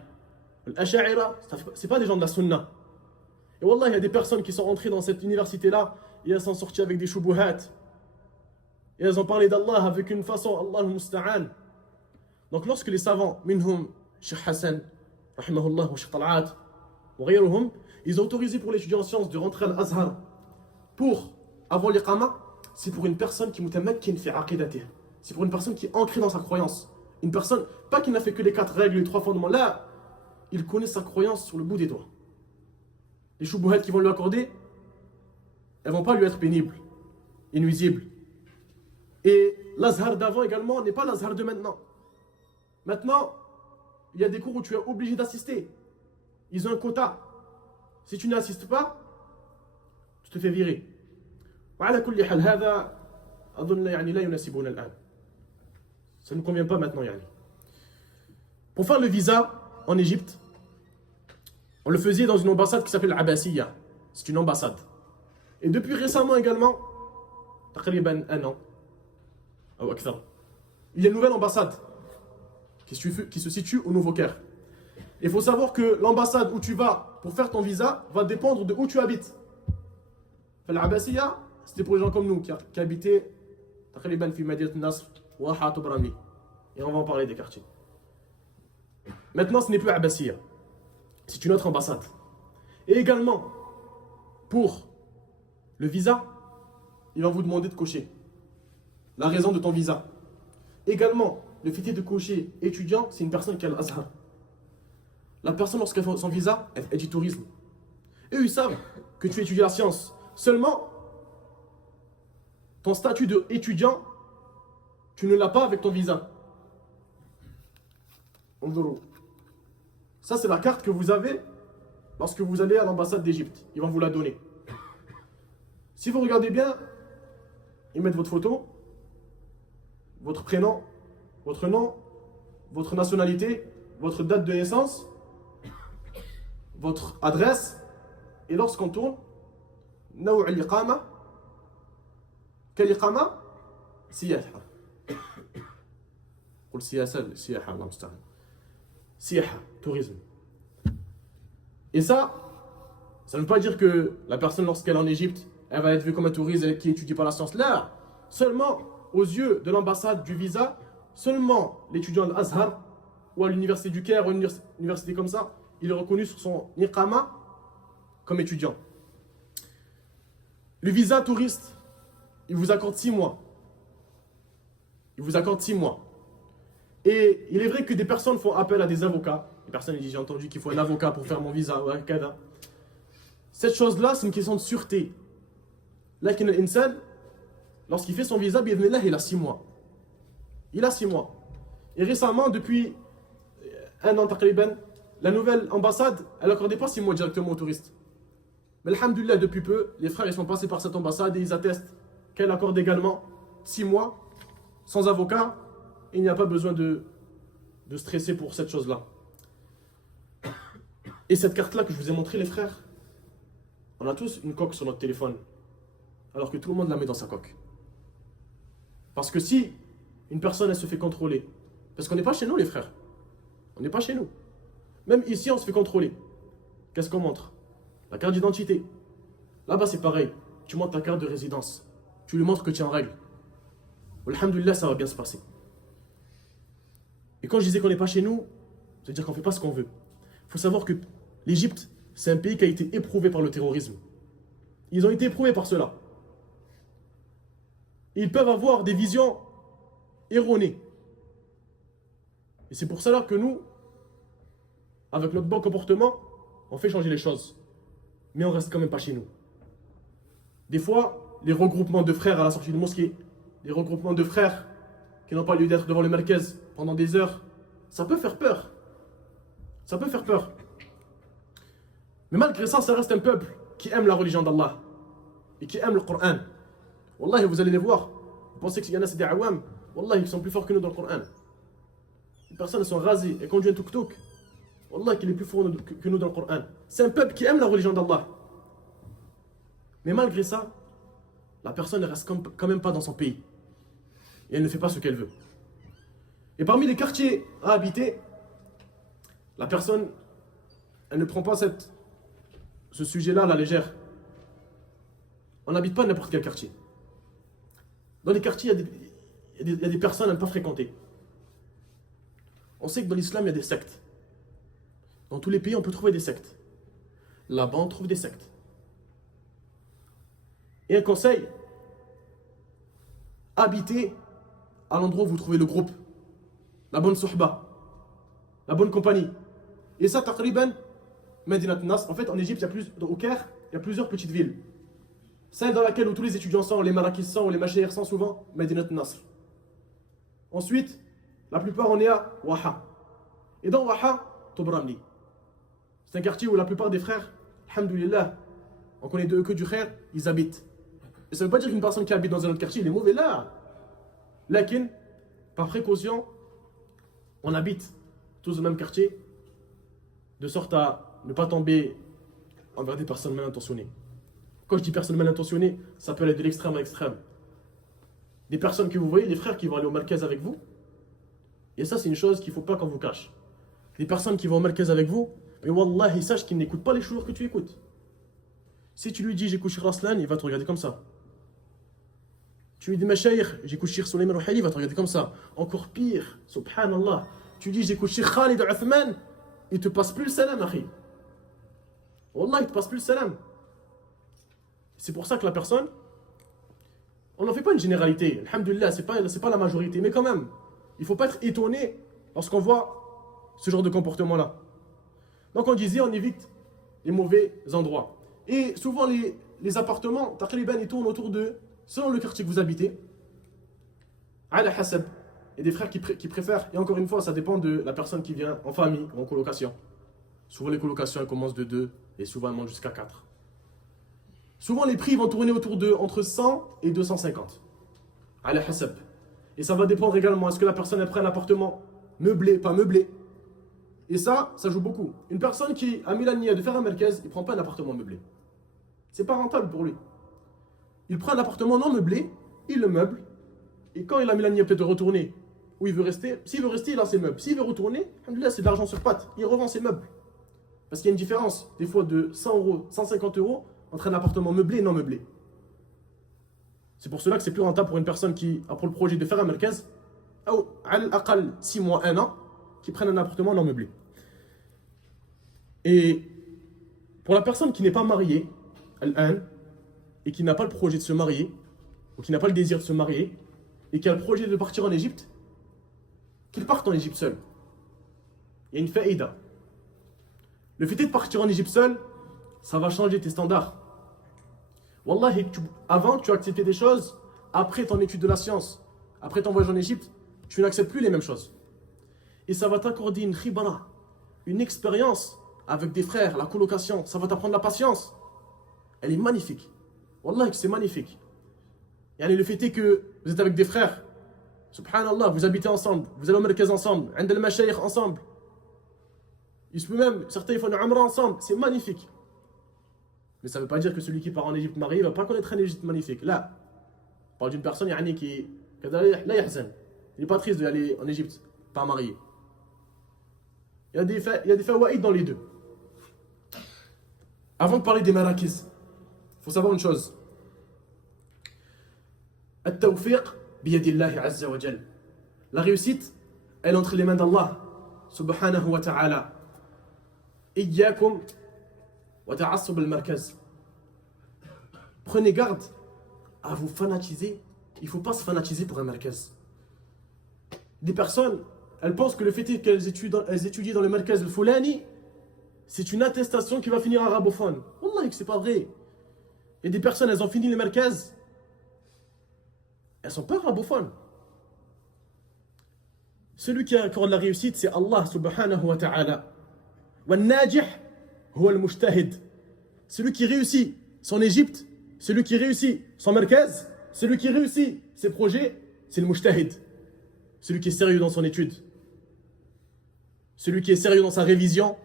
L'ash'aira, ce n'est pas des gens de la sunna. Et wallah, il y a des personnes qui sont entrées dans cette université-là et elles sont sorties avec des shubuhat. Et elles ont parlé d'Allah avec une façon, Allah al-musta'an. Donc lorsque les savants, minhum, Cheikh Hassan, rahimahullah, ou Cheikh Tal'at, ou ghayruhum, ils ont autorisé pour l'étudiant en sciences de rentrer à l'Azhar pour avoir l'iqama, c'est pour une personne qui mutamakkin fi aqidatih. C'est pour une personne qui est ancrée dans sa croyance. Une personne, pas qui n'a fait que les 4 règles, les 3 fondements. Là, il connaît sa croyance sur le bout des doigts. Les shubuhat qui vont lui accorder, elles ne vont pas lui être pénibles et nuisibles. Et l'Azhar d'avant également n'est pas l'Azhar de maintenant. Maintenant, il y a des cours où tu es obligé d'assister. Ils ont un quota. Si tu n'assistes pas, tu te fais virer. وعلى كل حال هذا أظن يعني لا يناسبنا الآن. Ça ne nous convient pas maintenant. Yani. Pour faire le visa en Égypte, on le faisait dans une ambassade qui s'appelle l'Abbasiyya. C'est une ambassade. Et depuis récemment également, تقريبا 1 an, ou أكثر, il y a une nouvelle ambassade qui se situe au Nouveau-Caire. Il faut savoir que l'ambassade où tu vas pour faire ton visa va dépendre de où tu habites. L'Abbasiyya, c'était pour les gens comme nous qui habitaient تقريبا في مدينة النصر وحاط برملي. Et on va en parler des quartiers. Maintenant, ce n'est plus Abbasiyya. C'est une autre ambassade. Et également, pour le visa, il va vous demander de cocher la raison de ton visa. Également, le fait de cocher étudiant, c'est une personne qui a l'Azhar. La personne, lorsqu'elle fait son visa, elle dit tourisme. Et eux, ils savent que tu étudies la science. Seulement, ton statut d'étudiant, tu ne l'as pas avec ton visa. Ça, c'est la carte que vous avez lorsque vous allez à l'ambassade d'Égypte. Ils vont vous la donner. Si vous regardez bien, ils mettent votre photo, votre prénom, votre nom, votre nationalité, votre date de naissance, votre adresse, et lorsqu'on tourne, نوع الإقامة كالإقامة سياحة قل سياسة الله المستعان siyaha, tourisme. Et ça ne veut pas dire que la personne, lorsqu'elle est en Égypte, elle va être vue comme un touriste qui étudie pas la science. Là, seulement aux yeux de l'ambassade, du visa, seulement l'étudiant de l'Azhar ou à l'université du Caire ou à une université comme ça, il est reconnu sur son iqama comme étudiant. Le visa touriste, il vous accorde 6 mois. Il vous accorde 6 mois. Et il est vrai que des personnes font appel à des avocats. Les personnes disent, j'ai entendu qu'il faut un avocat pour faire mon visa. Cette chose-là, c'est une question de sûreté. Lakin l'insan, lorsqu'il fait son visa, il a 6 mois. Il a 6 mois. Et récemment, depuis un an, la nouvelle ambassade, elle n'accordait pas 6 mois directement aux touristes. Mais alhamdoulilah, depuis peu, les frères ils sont passés par cette ambassade et ils attestent qu'elle accorde également 6 mois sans avocat. Il n'y a pas besoin de stresser pour cette chose-là. Et cette carte-là que je vous ai montrée, les frères, on a tous une coque sur notre téléphone, alors que tout le monde la met dans sa coque. Parce que si une personne elle se fait contrôler, parce qu'on n'est pas chez nous les frères, on n'est pas chez nous. Même ici on se fait contrôler. Qu'est-ce qu'on montre? La carte d'identité. Là-bas c'est pareil, tu montres ta carte de résidence, tu lui montres que tu es en règle. Alhamdoulilah, ça va bien se passer. Et quand je disais qu'on n'est pas chez nous, c'est-à-dire qu'on ne fait pas ce qu'on veut. Il faut savoir que l'Égypte, c'est un pays qui a été éprouvé par le terrorisme. Ils ont été éprouvés par cela. Ils peuvent avoir des visions erronées. Et c'est pour cela que nous, avec notre bon comportement, on fait changer les choses. Mais on reste quand même pas chez nous. Des fois, les regroupements de frères à la sortie de mosquée, les regroupements de frères qui n'ont pas lieu d'être devant le merkez pendant des heures, ça peut faire peur. Ça peut faire peur. Mais malgré ça, ça reste un peuple qui aime la religion d'Allah et qui aime le Coran. Wallahi, vous allez les voir. Vous pensez qu'il y en a, c'est des awam. Wallahi, ils sont plus forts que nous dans le Coran. Les personnes sont rasées et conduisent un tuk-tuk. Wallahi, qu'il est plus fort que nous dans le Coran. C'est un peuple qui aime la religion d'Allah. Mais malgré ça, la personne ne reste quand même pas dans son pays. Et elle ne fait pas ce qu'elle veut. Et parmi les quartiers à habiter, la personne, elle ne prend pas ce sujet-là à la légère. On n'habite pas n'importe quel quartier. Dans les quartiers, il y a des personnes à ne pas fréquenter. On sait que dans l'islam, il y a des sectes. Dans tous les pays, on peut trouver des sectes. Là-bas, on trouve des sectes. Et un conseil, habitez à l'endroit où vous trouvez le groupe, la bonne suhba, la bonne compagnie. Et ça, taqriban, Medinat Nasr. En fait, en Égypte, au Caire, il y a plusieurs petites villes. Celle dans laquelle où tous les étudiants sont, les marakis sont, les mashayikh sont souvent, Medinat Nasr. Ensuite, la plupart, on est à Waha. Et dans Waha, Tobramli. C'est un quartier où la plupart des frères, alhamdoulilah, on connaît de eux que du khair, ils habitent. Et ça ne veut pas dire qu'une personne qui habite dans un autre quartier, il est mauvais là. Lakin, par précaution, on habite tous dans le même quartier, de sorte à ne pas tomber envers des personnes mal intentionnées. Quand je dis personnes mal intentionnées, ça peut aller de l'extrême à l'extrême. Des personnes que vous voyez, des frères qui vont aller au markaz avec vous, et ça c'est une chose qu'il ne faut pas qu'on vous cache. Des personnes qui vont au markaz avec vous, mais wallah, sache qu'ils n'écoutent pas les choses que tu écoutes. Si tu lui dis j'écoute Cheikh Raslan, il va te regarder comme ça. Tu lui dis Mashayikh, j'écoute Cheikh Souleymane Rouhaili, il va te regarder comme ça. Encore pire, subhanallah. Tu dis j'écoute Cheikh Khalid Uthman, il te passe plus le salam, akhi. Wallah, il te passe plus le salam. C'est pour ça que la personne, on n'en fait pas une généralité. Alhamdulillah, c'est pas la majorité, mais quand même, il ne faut pas être étonné lorsqu'on voit ce genre de comportement-là. Donc on disait, on évite les mauvais endroits. Et souvent, les appartements, taqriban, ils tournent autour de, selon le quartier que vous habitez, ala hasab. Il y a des frères qui préfèrent, et encore une fois, ça dépend de la personne qui vient en famille ou en colocation. Souvent, les colocations, elles commencent de 2 et souvent, elles montent jusqu'à 4. Souvent, les prix vont tourner autour de entre 100 et 250. Ala hasab. Et ça va dépendre également, est-ce que la personne elle prend un appartement meublé, pas meublé. Et ça joue beaucoup. Une personne qui a mis la niya de faire un merkez, il ne prend pas un appartement meublé. C'est pas rentable pour lui. Il prend un appartement non meublé, il le meuble, et quand il a mis la niya peut-être de retourner où il veut rester. S'il veut rester, il a ses meubles. S'il veut retourner, alhamdoulilah, c'est de l'argent sur pattes. Il revend ses meubles. Parce qu'il y a une différence, des fois, de 100 euros, 150 euros entre un appartement meublé et non meublé. C'est pour cela que c'est plus rentable pour une personne qui a pour le projet de faire un merkaz, ou à l'aqal 6 mois, 1 an, qui prenne un appartement non meublé. Et pour la personne qui n'est pas mariée, et qui n'a pas le projet de se marier, ou qui n'a pas le désir de se marier, et qui a le projet de partir en Égypte, qu'il parte en Égypte seul. Il y a une faïda. Le fait de partir en Égypte seul, ça va changer tes standards. Wallahi, avant tu acceptais des choses, après ton étude de la science, après ton voyage en Égypte, tu n'acceptes plus les mêmes choses. Et ça va t'accorder une khibara, une expérience avec des frères, la colocation, ça va t'apprendre la patience. Elle est magnifique. Wallahi, c'est magnifique. Et le fait est que vous êtes avec des frères, subhanallah, vous habitez ensemble, vous allez au merkaz ensemble, عند المشايخ ensemble. Il se peut même, certains font une umrah ensemble, c'est magnifique. Mais ça ne veut pas dire que celui qui part en Égypte marié ne va pas connaître un Égypte magnifique. Là, on parle d'une personne qui n'est pas triste d'aller en Égypte, pas marié. Il y a des fawaïd dans les deux. Avant de parler des marakiz, il faut savoir une chose. At-tawfiq biyadillahi azza wa jal. La réussite, elle est entre les mains d'Allah, subhanahu wa ta'ala. Iyyakum wa ta'assub al-markaz. Prenez garde à vous fanatiser. Il ne faut pas se fanatiser pour un markaz. Des personnes, elles pensent que le fait qu'elles étudient dans le markaz al-fulani, c'est une attestation qui va finir arabophone. Wallah, c'est pas vrai. Il y a des personnes, elles ont fini le markaz, elles sont pas arabophones. Celui qui accorde la réussite, c'est Allah subhanahu wa ta'ala. Wa najih huwa al-mujtahid. Celui qui réussit son Égypte, celui qui réussit son markaz, celui qui réussit ses projets, c'est le mujtahid. Celui qui est sérieux dans son étude. Celui qui est sérieux dans sa révision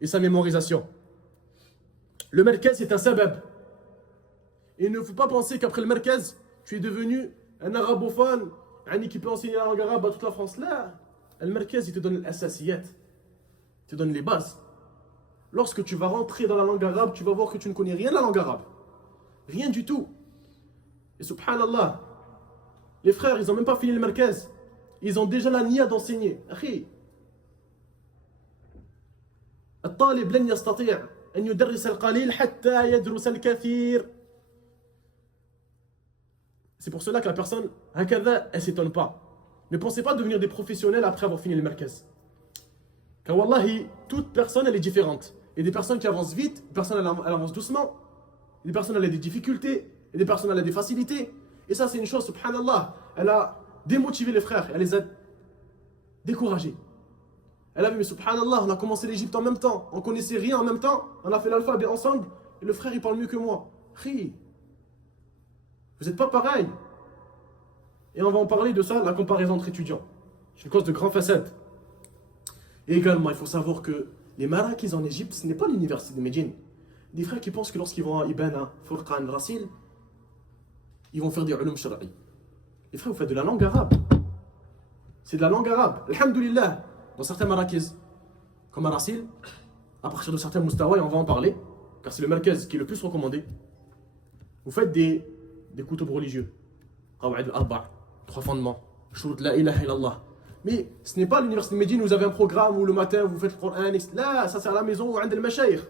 et sa mémorisation. Le markaz, c'est un sabab. Et il ne faut pas penser qu'après le markaz, tu es devenu un arabophone, qui peut enseigner la langue arabe à toute la France. Là, le markaz, il te donne l'assasiyat. Il te donne les bases. Lorsque tu vas rentrer dans la langue arabe, tu vas voir que tu ne connais rien de la langue arabe. Rien du tout. Et subhanallah, les frères, ils n'ont même pas fini le markaz. Ils ont déjà la nia d'enseigner. Akhi, الطالب لن يستطيع أن يدرس القليل حتى يدرس الكثير. C'est pour cela que la personne, hakada, elle ne s'étonne pas. Ne pensez pas devenir des professionnels après avoir fini le markaz. Car wallahi, toute personne, elle est différente. Il y a des personnes qui avancent vite, des personnes, elles avancent doucement. Des personnes, elles ont des difficultés, et des personnes, elles ont des facilités. Et ça, c'est une chose, subhanallah, elle a démotivé les frères, elle les a découragés. Elle a vu, mais subhanallah, on a commencé l'Égypte en même temps, on connaissait rien en même temps, on a fait l'alphabet ensemble, et le frère, il parle mieux que moi. Khi, vous n'êtes pas pareil. Et on va en parler de ça, la comparaison entre étudiants. C'est une cause de grand façade. Et également, il faut savoir que les marakiz en Égypte, ce n'est pas l'université de Médine. Des frères qui pensent que lorsqu'ils vont à Ibana, Furqan, Rasil, ils vont faire des ulum shar'i. Les frères, vous faites de la langue arabe. C'est de la langue arabe. Alhamdulillah, dans certains marakiz, comme à Rasil, à partir de certains mustawa, et on va en parler, car c'est le markaz qui est le plus recommandé, vous faites des kutub religieux. Qawa'id al-Arba', 3 fondements, Shurut la ilaha illallah. Mais ce n'est pas l'université de Médine où vous avez un programme où le matin vous faites le Coran. Là, ça c'est à la maison ou عند المشايخ.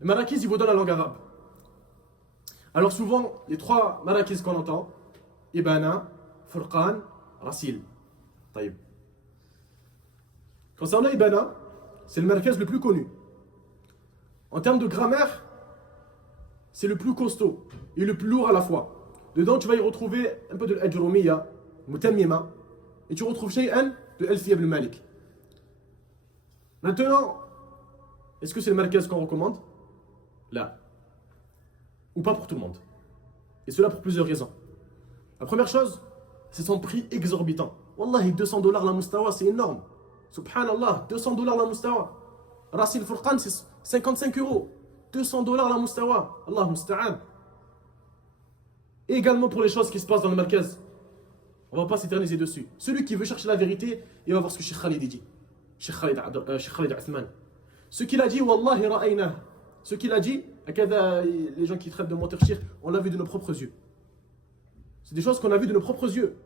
Le marakiz, il vous donne la langue arabe. Alors souvent, les 3 marakiz qu'on entend, Ibana, Furqan, Rasil. طيب. Concernant Ibana, c'est le markaz le plus connu. En termes de grammaire, c'est le plus costaud et le plus lourd à la fois. Dedans, tu vas y retrouver un peu de l'ajrumiya, mutammima, et tu retrouves shay'an de Alfiya ibn Malik. Maintenant, est-ce que c'est le markaz qu'on recommande? Là. Ou pas pour tout le monde. Et cela pour plusieurs raisons. La première chose, c'est son prix exorbitant. Wallahi, $200 la mustawa, c'est énorme. Subhanallah, $200 la mustawa. Rasil Furqan, c'est 55 €. $200 la mustawa. Allah musta'an. Et également pour les choses qui se passent dans le markaz. On ne va pas s'éterniser dessus. Celui qui veut chercher la vérité, il va voir ce que Cheikh Khalid dit. Cheikh Khalid Othman. Ce qu'il a dit, Wallahi ra'ayna. Ce qu'il a dit, les gens qui traitent de menteur shirk, on l'a vu de nos propres yeux. C'est des choses qu'on a vues de nos propres yeux.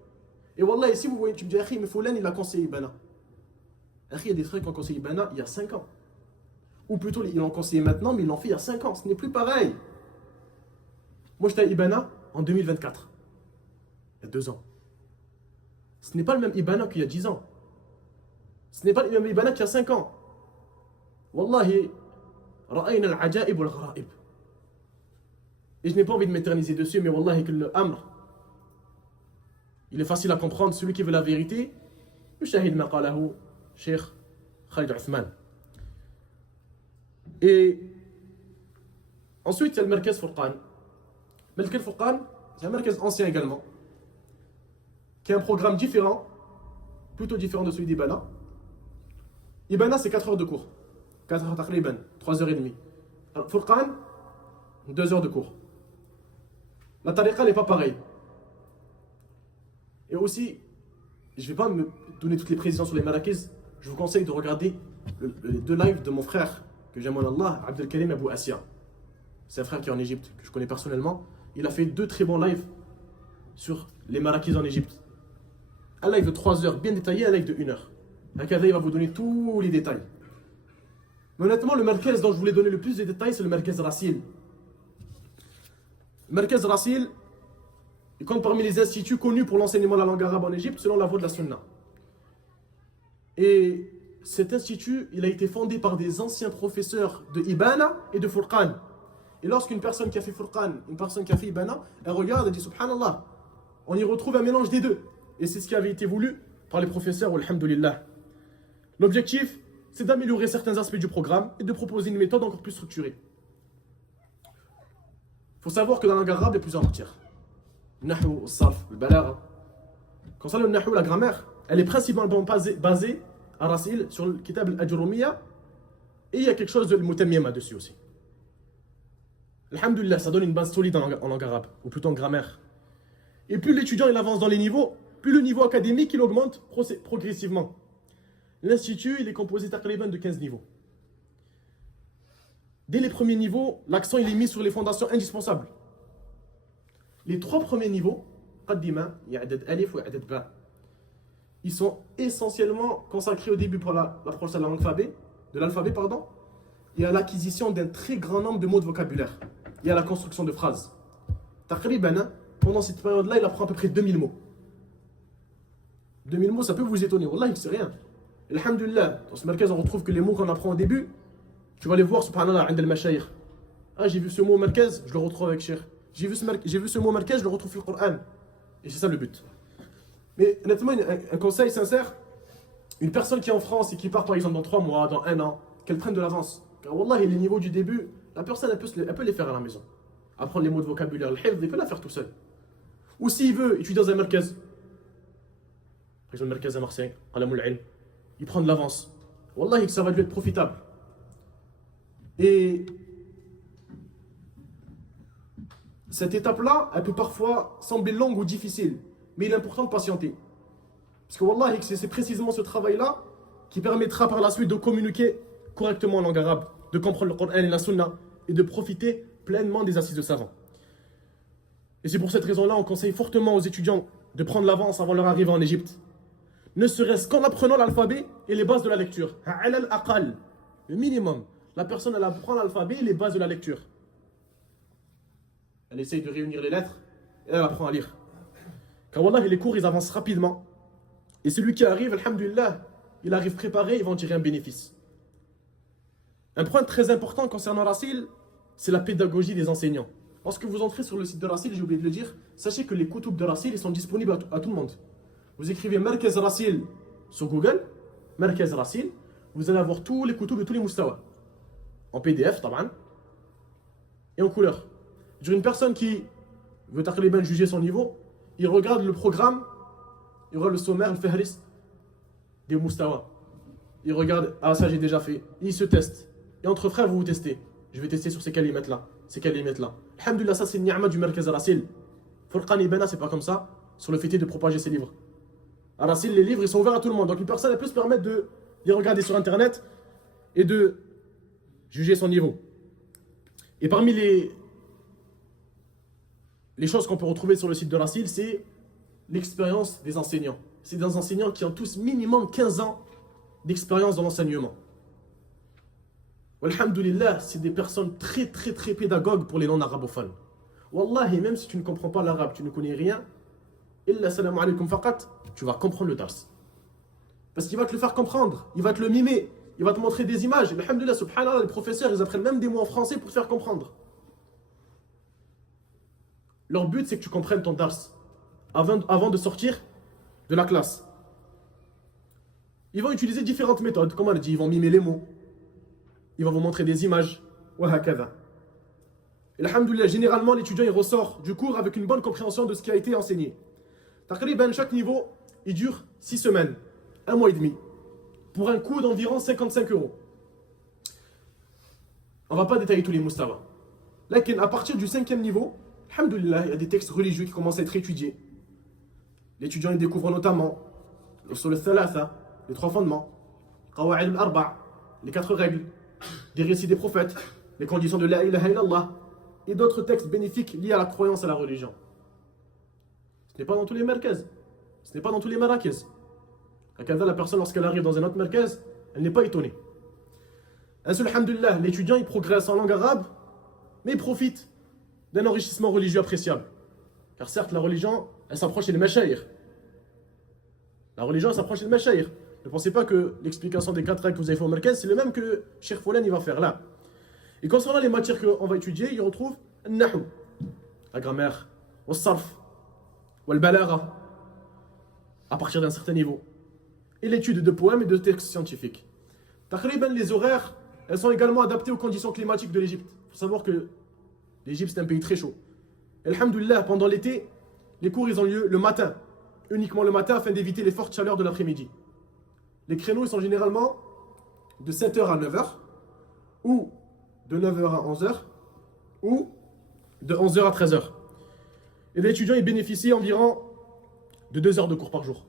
Et Wallah, ici vous voyez, tu me dis, Akhi, mais Foulan, il a conseillé Ibana. Akhi, il y a des frères qui ont conseillé Ibana il y a 5 ans. Ou plutôt, ils l'ont conseillé maintenant, mais ils l'ont fait il y a 5 ans. Ce n'est plus pareil. Moi, j'étais à Ibana en 2024. Il y a 2 ans. Ce n'est pas le même Ibana qu'il y a 10 ans. Ce n'est pas le même Ibana qu'il y a 5 ans. Wallahi, ra'ayna al-ajaib wal-gharaib. Et je n'ai pas envie de m'éterniser dessus, mais Wallahi, que le Amr, il est facile à comprendre. Celui qui veut la vérité, yushahid ma qalahu Cheikh Khalid Othman. Et ensuite, il y a le Merkez Furqan. Merkez Furqan, c'est un Merkez ancien également, qui a un programme différent, plutôt différent de celui d'Ibana. Ibana, c'est 4 heures de cours. 4 heures taqriban, 3 heures et demie. Furqan, 2 heures de cours. La tariqa n'est pas pareille. Et aussi, je ne vais pas me donner toutes les précisions sur les Marakiz. Je vous conseille de regarder les 2 lives de mon frère, que j'aime en Allah, Abdelkarim Abou Assia. C'est un frère qui est en Égypte, que je connais personnellement. Il a fait 2 très bons lives sur les Marakiz en Égypte. Un live de 3 heures bien détaillé, un live de 1 heure. Akada, il va vous donner tous les détails. Mais honnêtement, le Merkez dont je voulais donner le plus de détails, c'est le Merkez Rassil. Le Merkez Rassil, il compte parmi les instituts connus pour l'enseignement de la langue arabe en Égypte, selon la voie de la Sunna. Et cet institut, il a été fondé par des anciens professeurs de Ibana et de Furqan. Et lorsqu'une personne qui a fait Furqan, une personne qui a fait Ibana, elle regarde et dit Subhanallah, on y retrouve un mélange des deux. Et c'est ce qui avait été voulu par les professeurs, alhamdulillah. L'objectif, c'est d'améliorer certains aspects du programme et de proposer une méthode encore plus structurée. Il faut savoir que dans la langue arabe, il y a plusieurs matières. Le nahou, le sarf, le balagha. Concernant le nahou, la grammaire, elle est principalement basée à Rasil sur le kitab al-Ajurumiyya, et il y a quelque chose de mutammima dessus aussi. Alhamdulillah, ça donne une base solide en langue arabe, ou plutôt en grammaire. Et plus l'étudiant il avance dans les niveaux, plus le niveau académique il augmente progressivement. L'institut il est composé de 15 niveaux. Dès les premiers niveaux, l'accent il est mis sur les fondations indispensables. Les 3 premiers niveaux, qaddima, ya'dad alif ou ya'dad ba, ils sont essentiellement consacrés au début pour l'approche de l'alphabet, et à l'acquisition d'un très grand nombre de mots de vocabulaire et à la construction de phrases. Taqriban, pendant cette période-là, il apprend à peu près 2000 mots. 2000 mots, ça peut vous étonner. Wallah, c'est rien. Alhamdulillah, dans ce merkez, on retrouve que les mots qu'on apprend au début, tu vas les voir, subhanallah, عند المشايخ. Ah, j'ai vu ce mot merkez, je le retrouve avec Cheikh. J'ai vu ce mot merkez, je le retrouve dans le Coran. Et c'est ça le but. Mais honnêtement, un conseil sincère, une personne qui est en France et qui part par exemple dans 3 mois, dans 1 an, qu'elle prenne de l'avance. Car wallah, les niveaux du début, la personne elle peut les faire à la maison. Apprendre les mots de vocabulaire, le hifz, il peut la faire tout seul. Ou s'il veut étudier dans un merkez, par exemple le merkez à Marseille, Alamul Ilm, il prend de l'avance. Wallah, ça va lui être profitable. Et cette étape-là, elle peut parfois sembler longue ou difficile, mais il est important de patienter. Parce que wallah, c'est précisément ce travail-là qui permettra par la suite de communiquer correctement en langue arabe, de comprendre le Coran et la Sunna, et de profiter pleinement des assises de savants. Et c'est pour cette raison-là, on conseille fortement aux étudiants de prendre l'avance avant leur arrivée en Égypte. Ne serait-ce qu'en apprenant l'alphabet et les bases de la lecture. Le minimum. La personne, elle apprend l'alphabet et les bases de la lecture. Elle essaye de réunir les lettres et elle apprend à lire. Car wallah, les cours, ils avancent rapidement. Et celui qui arrive, alhamdulillah, il arrive préparé, il va en tirer un bénéfice. Un point très important concernant Rassil, c'est la pédagogie des enseignants. Lorsque vous entrez sur le site de Rassil, j'ai oublié de le dire, sachez que les koutoub de Rassil, ils sont disponibles à tout le monde. Vous écrivez Merkez Rassil sur Google, Merkez Rassil, vous allez avoir tous les koutoub et tous les mustawa. En PDF, taban, et en couleur. Une personne qui veut taqriban juger son niveau, il regarde le programme, il regarde le sommaire, le fihris des mustawa. Il regarde, ah ça j'ai déjà fait, il se teste. Et entre frères, vous vous testez. Je vais tester sur ces kalimats-là, ces kalimats-là. Alhamdulillah, ça c'est le ni'ma du Merkez Rassil. Furqan Ibana, c'est pas comme ça. sur le fait de propager ses livres. Alors, les livres, ils sont ouverts à tout le monde. Donc, une personne, elle peut se permettre de les regarder sur Internet et de juger son niveau. Et parmi les choses qu'on peut retrouver sur le site de Rassil, c'est l'expérience des enseignants. C'est des enseignants qui ont tous minimum 15 ans d'expérience dans l'enseignement. Alhamdulillah, c'est des personnes très très très pédagogues pour les non-arabophones. Wallahi, même si tu ne comprends pas l'arabe, tu ne connais rien, illa salam alaykum faqat, tu vas comprendre le dars. Parce qu'il va te le faire comprendre, il va te le mimer, il va te montrer des images. Alhamdulillah, subhanallah, les professeurs, ils apprennent même des mots en français pour te faire comprendre. Leur but, c'est que tu comprennes ton dars avant de sortir de la classe. Ils vont utiliser différentes méthodes, comme on a dit, ils vont mimer les mots. Il va vous montrer des images. Et alhamdoulilah, généralement, l'étudiant il ressort du cours avec une bonne compréhension de ce qui a été enseigné. Taqriban, chaque niveau, il dure 6 semaines, 1 mois et demi, pour un coût d'environ 55 €. On ne va pas détailler tous les mustawa. Là, à partir du 5e niveau, alhamdoulilah, il y a des textes religieux qui commencent à être étudiés. L'étudiant il découvre notamment sur le thalatha, les 3 fondements, qawa'id al-arba', les 4 règles, des récits des prophètes, les conditions de la ilaha illallah et d'autres textes bénéfiques liés à la croyance et à la religion. Ce n'est pas dans tous les markaz, ce n'est pas dans tous les marakaz. La personne, lorsqu'elle arrive dans un autre markaz, elle n'est pas étonnée. Ainsi, alhamdulillah, l'étudiant il progresse en langue arabe, mais il profite d'un enrichissement religieux appréciable. Car certes, la religion, elle s'approche des mashayikh. La religion, elle s'approche des mashayikh. Ne pensez pas que l'explication des 4 règles que vous avez fait au markaz, c'est le même que Cheikh Foulan il va faire là. Et concernant les matières qu'on va étudier, il retrouve al-nahu, la grammaire, al-sarf, al-balagha, à partir d'un certain niveau, et l'étude de poèmes et de textes scientifiques. Taqriban, les horaires, elles sont également adaptées aux conditions climatiques de l'Égypte. Il faut savoir que l'Égypte, c'est un pays très chaud. Et alhamdoulilah, pendant l'été, les cours ils ont lieu le matin, uniquement le matin, afin d'éviter les fortes chaleurs de l'après-midi. Les créneaux ils sont généralement de 7h à 9h, ou de 9h à 11h, ou de 11h à 13h. Et l'étudiant il bénéficie environ de 2 heures de cours par jour.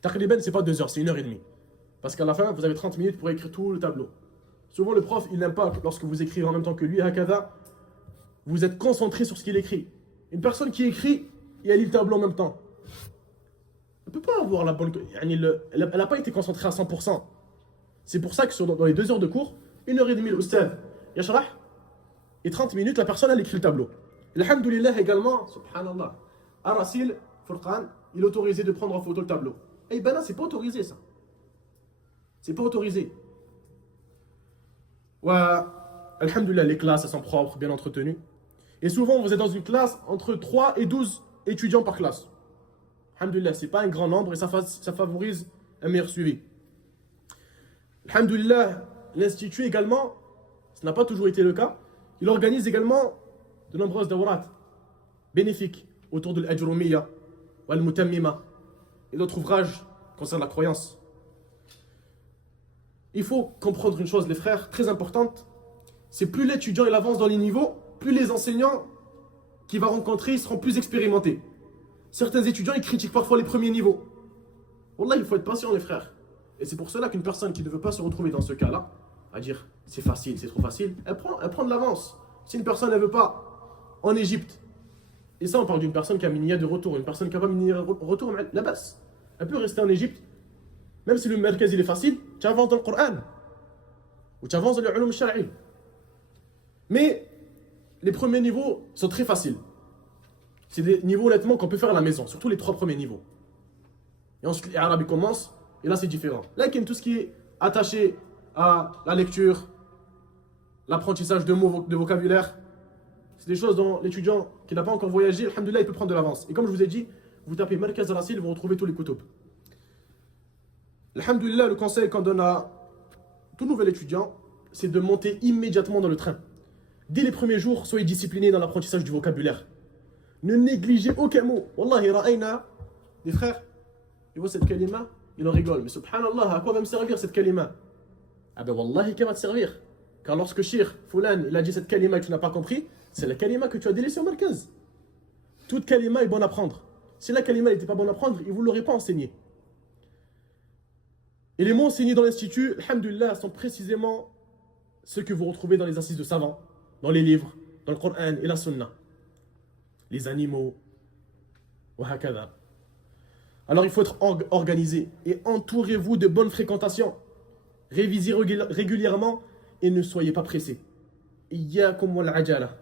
Taqriban, c'est pas 2 heures, c'est 1h30. Parce qu'à la fin, vous avez 30 minutes pour écrire tout le tableau. Souvent, le prof, il n'aime pas lorsque vous écrivez en même temps que lui, hakada, vous êtes concentré sur ce qu'il écrit. Une personne qui écrit et elle lit le tableau en même temps, elle ne peut pas avoir la bonne... Elle n'a pas été concentrée à 100%. C'est pour ça que dans les 2 heures de cours, 1h30 l'oustad yashrah, et 30 minutes, la personne, elle écrit le tableau. Alhamdulillah également, subhanallah, Ar-Rasil, Furqan, il est autorisé de prendre en photo le tableau. Et ben là, c'est pas autorisé ça. C'est pas autorisé. Ouais, alhamdulillah, les classes, elles sont propres, bien entretenues. Et souvent, vous êtes dans une classe entre 3 et 12 étudiants par classe. Alhamdulillah, c'est pas un grand nombre et ça favorise un meilleur suivi. Alhamdulillah, l'Institut également, ce n'a pas toujours été le cas, il organise également de nombreuses dawrat bénéfiques autour de l'Ajrumiyya, Al-Mutammima et d'autres ouvrages concernant la croyance. Il faut comprendre une chose, les frères, très importante, c'est plus l'étudiant il avance dans les niveaux, plus les enseignants qu'il va rencontrer seront plus expérimentés. Certains étudiants ils critiquent parfois les premiers niveaux. Wallah, il faut être patient les frères. Et c'est pour cela qu'une personne qui ne veut pas se retrouver dans ce cas-là, à dire c'est facile, c'est trop facile, elle prend de l'avance. Si une personne ne veut pas en Égypte, et ça on parle d'une personne qui a mis de retour, une personne qui n'a pas mis de retour, la basse, elle peut rester en Égypte, même si le markaz il est facile, tu avances dans le Coran, ou tu avances dans les ulum shar'i. Mais les premiers niveaux sont très faciles. C'est des niveaux honnêtement qu'on peut faire à la maison, surtout les 3 premiers niveaux. Et ensuite les arabes commencent, et là c'est différent. Là, il y a tout ce qui est attaché à la lecture, l'apprentissage de mots, de vocabulaire, c'est des choses dont l'étudiant qui n'a pas encore voyagé, alhamdoulilah, il peut prendre de l'avance. Et comme je vous ai dit, vous tapez Markaz Rassil, vous retrouvez tous les kutub. Alhamdoulilah, le conseil qu'on donne à tout nouvel étudiant, c'est de monter immédiatement dans le train. Dès les premiers jours, soyez disciplinés dans l'apprentissage du vocabulaire. Ne négligez aucun mot. Wallahi, ra'ayna, des frères, ils voient cette kalima, ils en rigolent. Mais subhanallah, à quoi va me servir cette kalima? Ah ben wallahi, qu'elle va te servir? Car lorsque Cheikh Foulan, il a dit cette kalima et que tu n'as pas compris, c'est la kalima que tu as délaissée au markaz. Toute kalima est bonne à prendre. Si la kalima n'était pas bonne à prendre, ils ne vous l'auraient pas enseigné. Et les mots enseignés dans l'institut, alhamdoulilah, sont précisément ceux que vous retrouvez dans les assises de savants, dans les livres, dans le Coran et la Sunna. Les animaux, wahakada. Alors il faut être organisé et entourez-vous de bonnes fréquentations. Révisez régulièrement et ne soyez pas pressés. Iyyakum wal ajala.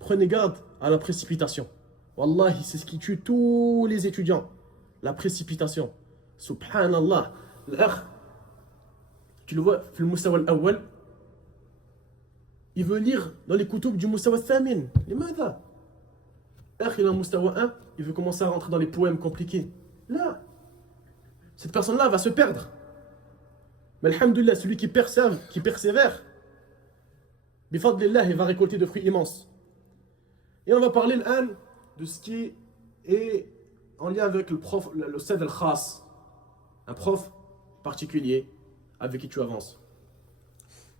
Prenez garde à la précipitation. Wallahi, c'est ce qui tue tous les étudiants. La précipitation. Subhanallah. L'akh, tu le vois, le Mustawa al-Awwal, il veut lire dans les koutoub du Mustawa al-Thamin. Les madha. L'akh, il a un Mustawa 1, il veut commencer à rentrer dans les poèmes compliqués. Là, cette personne-là va se perdre. Mais alhamdoulilah, celui qui persévère, bifadlillah, il va récolter de fruits immenses. Et on va parler l'an de ce qui est en lien avec le prof, le Sayyid al-Khas, un prof particulier avec qui tu avances.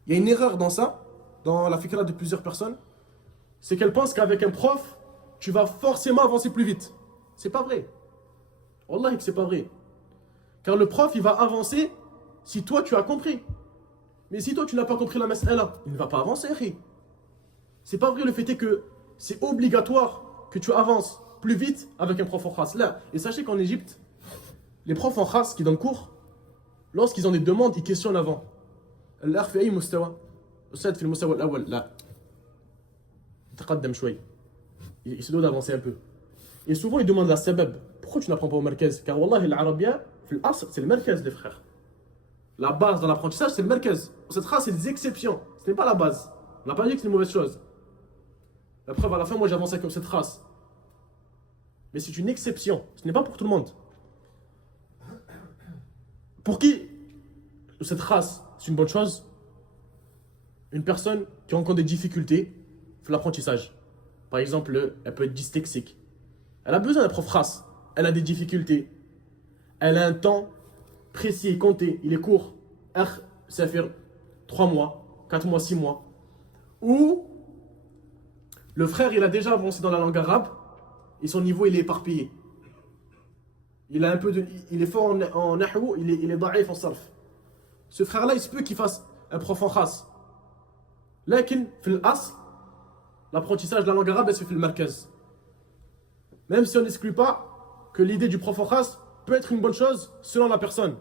Il y a une erreur dans ça, dans la fikra de plusieurs personnes, c'est qu'elles pensent qu'avec un prof, tu vas forcément avancer plus vite. C'est pas vrai. Wallahi que c'est pas vrai. Car le prof, il va avancer si toi tu as compris. Mais si toi tu n'as pas compris la mas'ala, il ne va pas avancer. C'est pas vrai, le fait est que c'est obligatoire que tu avances plus vite avec un prof en khas. Là, et sachez qu'en Égypte, les profs en khas qui donnent cours, lorsqu'ils ont des demandes, ils questionnent avant. الأخ في أي مستوى؟ أستاذ في المستوى الأول. لا. تقدم شوي. Il se doit d'avancer un peu. Et souvent, ils demandent la sabab. Pourquoi tu n'apprends pas au markaz? Car wallahi, l'arabia, c'est le markaz, les frères. La base dans l'apprentissage, c'est le markaz. Cette phrase, c'est des exceptions. Ce n'est pas la base. On n'a pas dit que c'est une mauvaise chose. La preuve, à la fin, moi, j'avance avec cette phrase. Mais c'est une exception. Ce n'est pas pour tout le monde. Pour qui cette race, c'est une bonne chose? Une personne qui rencontre des difficultés pour l'apprentissage. Par exemple, elle peut être dyslexique. Elle a besoin d'un prof race. Elle a des difficultés. Elle a un temps précis et compté. Il est court. Ça fait 3 mois, 4 mois, 6 mois. Ou le frère, il a déjà avancé dans la langue arabe et son niveau, il est éparpillé. Il est fort en nahou, il est daif en sarf. Ce frère-là, il se peut qu'il fasse un prof en khas. Lakin, fil asl, l'apprentissage de la langue arabe, elle se fait le markaz. Même si on n'exclut pas que l'idée du prof en khas peut être une bonne chose selon la personne.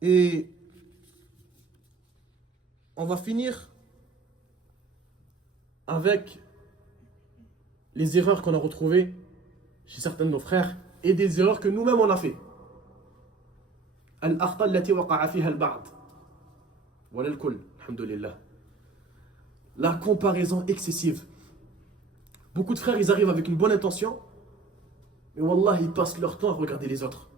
Et on va finir avec les erreurs qu'on a retrouvées chez certains de nos frères et des erreurs que nous-mêmes on a fait. Al-akhta allati waqa'a fiha al-ba'd. Wala al-kull, alhamdulillah. La comparaison excessive. Beaucoup de frères, ils arrivent avec une bonne intention, mais wallah, ils passent leur temps à regarder les autres.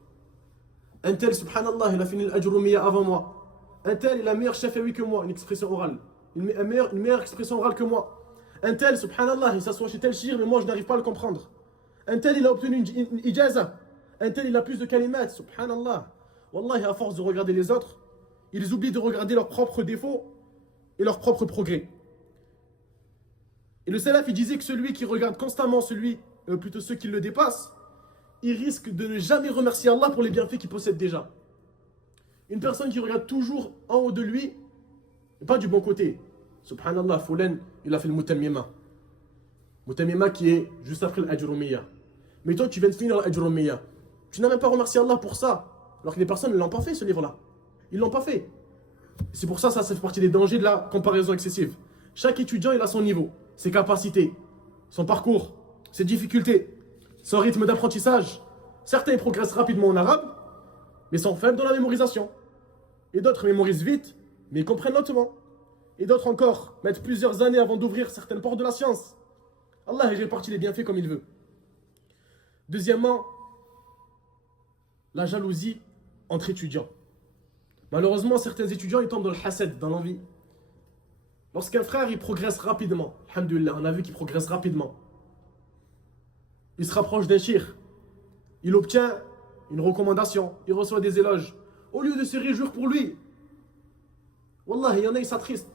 Un tel, subhanallah, il a fini l'ajroumiya avant moi. Un tel, il a meilleur shafawi que moi, une expression orale. Une meilleure expression orale que moi. Un tel, subhanallah, il s'assoit chez tel shir, mais moi, je n'arrive pas à le comprendre. Un tel, il a obtenu une ijaza. Un tel, il a plus de kalimat, subhanallah. Wallahi, à force de regarder les autres, ils oublient de regarder leurs propres défauts et leurs propres progrès. Et le salaf, il disait que celui qui regarde constamment plutôt ceux qui le dépassent, il risque de ne jamais remercier Allah pour les bienfaits qu'il possède déjà. Une personne qui regarde toujours en haut de lui, et pas du bon côté. Subhanallah, Foulen, il a fait le Mutammima. Mutammima qui est juste après l'Ajroumiya. Mais toi, tu viens de finir l'Ajroumiya. Tu n'as même pas remercié Allah pour ça. Alors que les personnes ne l'ont pas fait, ce livre-là. Ils ne l'ont pas fait. C'est pour ça, ça fait partie des dangers de la comparaison excessive. Chaque étudiant, il a son niveau, ses capacités, son parcours, ses difficultés, son rythme d'apprentissage. Certains progressent rapidement en arabe, mais sont faibles dans la mémorisation. Et d'autres mémorisent vite, mais ils comprennent lentement. Et d'autres encore mettent plusieurs années avant d'ouvrir certaines portes de la science. Allah répartit les bienfaits comme il veut. Deuxièmement, la jalousie entre étudiants. Malheureusement, certains étudiants ils tombent dans le hasad, dans l'envie. Lorsqu'un frère il progresse rapidement, alhamdoulilah, on a vu qu'il progresse rapidement. Il se rapproche d'un shir. Il obtient une recommandation, il reçoit des éloges. Au lieu de se réjouir pour lui, wallah, il y en a, ils s'attristent.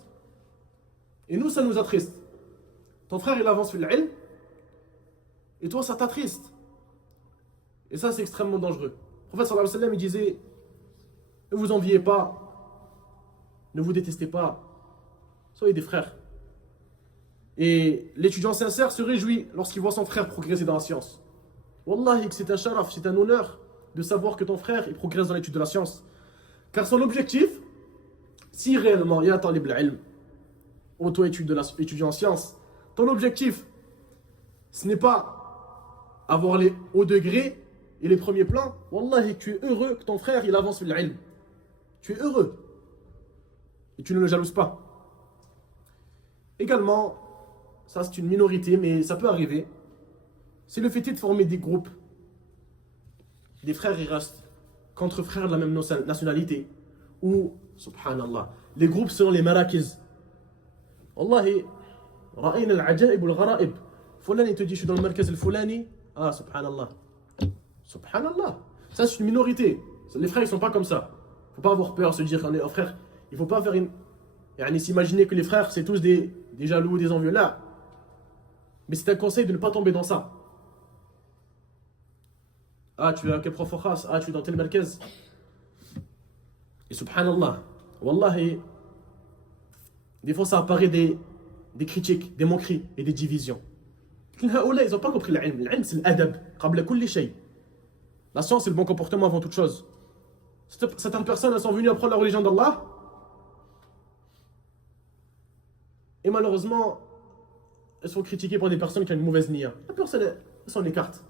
Et nous, ça nous attriste. Ton frère, il avance sur l'ilm, et toi, ça t'attriste. Et ça, c'est extrêmement dangereux. Le prophète sallallahu alayhi wa sallam, il disait, ne vous enviez pas, ne vous détestez pas, soyez des frères. Et l'étudiant sincère se réjouit lorsqu'il voit son frère progresser dans la science. Wallahi, que c'est un sharaf, c'est un honneur de savoir que ton frère il progresse dans l'étude de la science. Car son objectif, si réellement il y a talib al-ilm, auto-étudiant en sciences, ton objectif, ce n'est pas avoir les hauts degrés et les premiers plans. Wallahi, tu es heureux que ton frère il avance sur l'ilm. Tu es heureux. Et tu ne le jalouses pas. Également, ça c'est une minorité, mais ça peut arriver, c'est le fait de former des groupes. Des frères ils restent qu'entre frères de la même nationalité. Ou, subhanallah, les groupes selon les marakiz. Wallahi, ra'ayna al-ajaib wal-gharaib. Fulani te dit, je suis dans le markaz al-fulani. Ah, subhanallah. Subhanallah. Ça, c'est une minorité. Les frères, ils sont pas comme ça. Il ne faut pas avoir peur, se dire qu'on est frères. Il ne faut pas faire une. S'imaginer que les frères, c'est tous des jaloux, des envieux. Là. Mais c'est un conseil de ne pas tomber dans ça. Ah, tu es à quel prof au khas? Ah, tu es dans tel markaz. Et subhanallah. Wallahi. Des fois, ça apparaît des critiques, des moqueries et des divisions. Ils n'ont pas compris l'ilm. L'ilm, c'est l'adab. Qabla kulli shay. La science, c'est le bon comportement avant toute chose. Certaines personnes, elles sont venues apprendre la religion d'Allah. Et malheureusement, elles sont critiquées par des personnes qui ont une mauvaise niya. La personne, elle s'en écarte.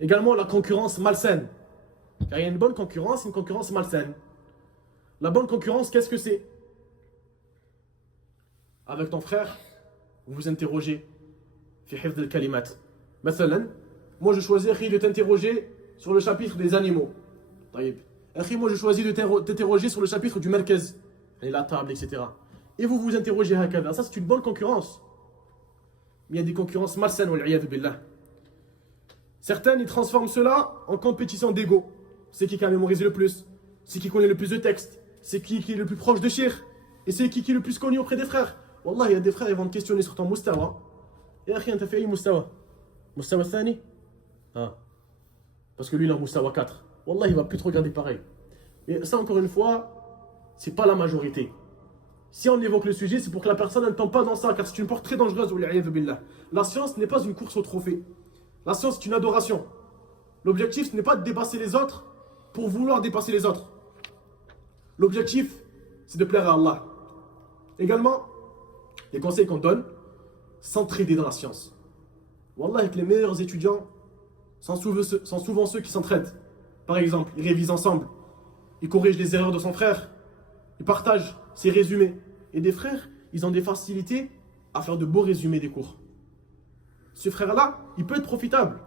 Également, la concurrence malsaine. Car il y a une bonne concurrence et une concurrence malsaine. La bonne concurrence, qu'est-ce que c'est? Avec ton frère, vous vous interrogez. Fi hifd al-kalimat. Mathalan, moi je choisis de t'interroger sur le chapitre des animaux. Moi je choisis de t'interroger sur le chapitre du markaz, la table, etc. Et vous vous interrogez hakada. Ça c'est une bonne concurrence. Mais il y a des concurrences malsaines, wal-'iyadhu billah. Certaines, ils transforment cela en compétition d'ego. C'est qui a mémorisé le plus, c'est qui connaît le plus de textes, c'est qui est le plus proche de Cheikh, et c'est qui est le plus connu auprès des frères. Wallah, il y a des frères, ils vont te questionner sur ton mustawa. Et akhi, tu as fait mustawa. Mustawa thani? Ah. Parce que lui, il a un mustawa 4. Wallah, il va plus te regarder pareil. Et ça, encore une fois, c'est pas la majorité. Si on évoque le sujet, c'est pour que la personne ne tombe pas dans ça, car c'est une porte très dangereuse. La science n'est pas une course au trophée. La science, c'est une adoration. L'objectif, ce n'est pas de dépasser les autres pour vouloir dépasser les autres. L'objectif, c'est de plaire à Allah. Également, les conseils qu'on donne, s'entraider dans la science. Wallah, avec les meilleurs étudiants, sont souvent ceux qui s'entraident. Par exemple, ils révisent ensemble, ils corrigent les erreurs de son frère, ils partagent ses résumés. Et des frères, ils ont des facilités à faire de beaux résumés des cours. Ce frère-là, il peut être profitable.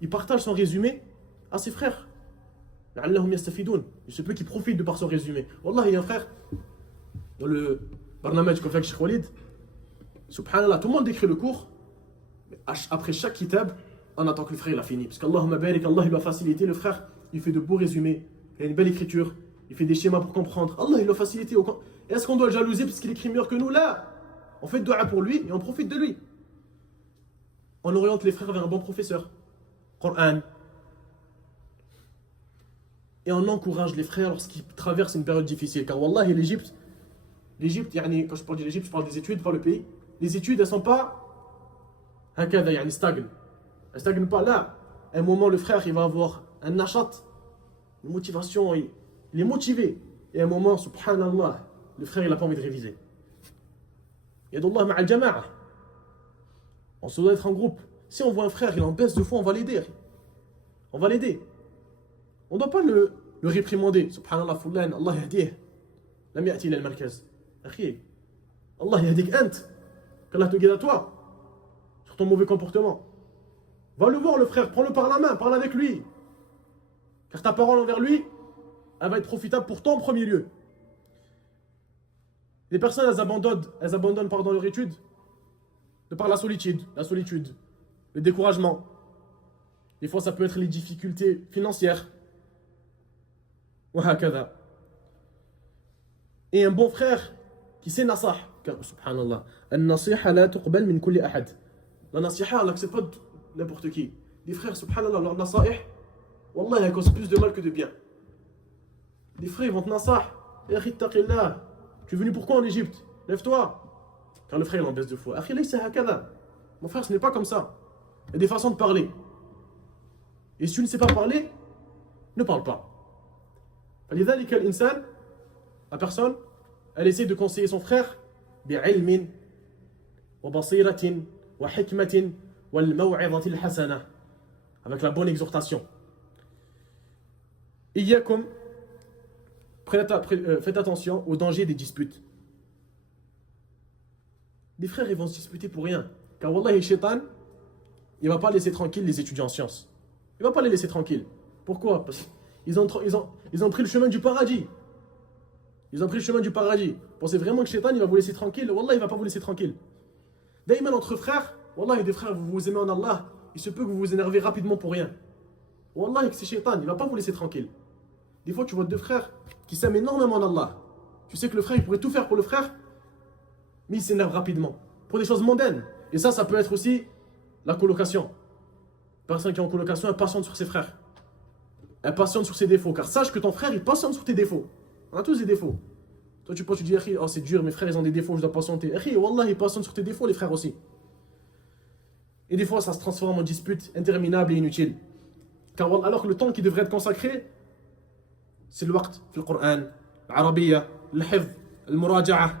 Il partage son résumé à ses frères. Il se peut qu'il profite de par son résumé. Wallah, il y a un frère dans le barnamaj qu'on fait avec Cheikh Walid. Subhanallah, tout le monde décrit le cours. Mais après chaque kitab, on attend que le frère il a fini. Parce qu'Allahumma barik, Allah il va faciliter. Le frère, il fait de beaux résumés. Il a une belle écriture. Il fait des schémas pour comprendre. Allah il va faciliter. Est-ce qu'on doit le jalouser parce qu'il écrit mieux que nous? Là, on fait dua pour lui et on profite de lui. On oriente les frères vers un bon professeur. Coran. Et on encourage les frères lorsqu'ils traversent une période difficile. Car Wallahi, l'Égypte, quand je parle de l'Égypte, je parle des études, pas le pays. Les études, elles ne sont pas stagnent. Elles ne stagnent pas là. À un moment, le frère, il va avoir un nachat, une motivation, il est motivé. Et à un moment, subhanallah, le frère, il n'a pas envie de réviser. Yadullah ma'al jama'a. On se doit être en groupe. Si on voit un frère, il en baisse de foi, on va l'aider. On va l'aider. On ne doit pas le réprimander. Subhanallah, fullan, Allah yahdih. Lam ya'ti ila al-markaz. Akhi, Allah yahdik ant. Qu'Allah te guide à toi. Sur ton mauvais comportement. Va le voir, le frère. Prends-le par la main. Parle avec lui. Car ta parole envers lui, elle va être profitable pour toi en premier lieu. Les personnes, elles abandonnent leur étude de par la solitude, le découragement. Des fois, ça peut être les difficultés financières. Et un bon frère qui sait nasah, car subhanallah, an-nasiha la tuqbal min kulli ahad. La nasiha, elle n'accepte pas n'importe qui. Des frères, subhanallah, leur nasaih, wallah, elle cause plus de mal que de bien. Des frères, ils vont te nasah. Ya akhi, taqillah. Tu es venu pourquoi en Égypte? Lève-toi. Car le frère, il en baisse de foi. Akhi, laysa hakada. Mon frère, ce n'est pas comme ça. Il y a des façons de parler. Et si tu ne sais pas parler, ne parle pas. فلذلك الإنسان, la personne, elle essaie de conseiller son frère بعلم وبصيرة وحكمة والموعظة الحسنة, avec la bonne exhortation. إياكم, faites attention au danger des disputes. Des frères, ils vont se disputer pour rien. Car wallahi, shaitan, il ne va pas laisser tranquille les étudiants en sciences. Il ne va pas les laisser tranquilles. Pourquoi? Parce qu'ils ont pris le chemin du paradis. Ils ont pris le chemin du paradis. Pensez vraiment que shaitan, il va vous laisser tranquille? Wallah, il ne va pas vous laisser tranquille. D'ailleurs, entre frères, wallah, des frères, vous vous aimez en Allah, il se peut que vous vous énervez rapidement pour rien. Wallah, c'est shaitan, il ne va pas vous laisser tranquille. Des fois, tu vois deux frères qui s'aiment énormément en Allah. Tu sais que le frère, il pourrait tout faire pour le frère, mais il s'énerve rapidement. Pour des choses mondaines. Et ça peut être aussi la colocation. Personne qui est en colocation, elle patiente sur ses frères. Elle patiente sur ses défauts. Car sache que ton frère, il patiente sur tes défauts. On a tous des défauts. Toi, tu penses, tu dis, oh, c'est dur, mes frères, ils ont des défauts, je dois patienter. Wallah, ils patientent sur tes défauts, les frères aussi. Et des fois, ça se transforme en dispute interminable et inutile. Car alors que le temps qui devrait être consacré, c'est le waqt, le Coran, l'Arabiyya, le hifz, le muraja'a.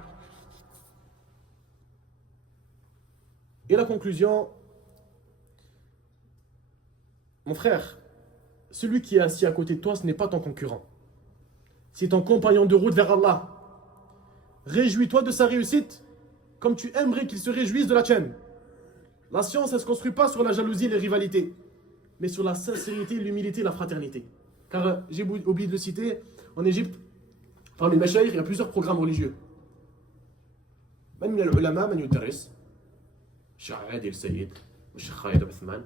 Et la conclusion, mon frère, celui qui est assis à côté de toi, ce n'est pas ton concurrent. C'est ton compagnon de route vers Allah. Réjouis-toi de sa réussite comme tu aimerais qu'il se réjouisse de la tienne. La science, elle ne se construit pas sur la jalousie et les rivalités, mais sur la sincérité, l'humilité et la fraternité. Car j'ai oublié de le citer, en Égypte, parmi les mashaïkhs, il y a plusieurs programmes religieux. من من العلماء من يدرس Cheikh Adil Sayyid, Cheikh Khalid Uthman.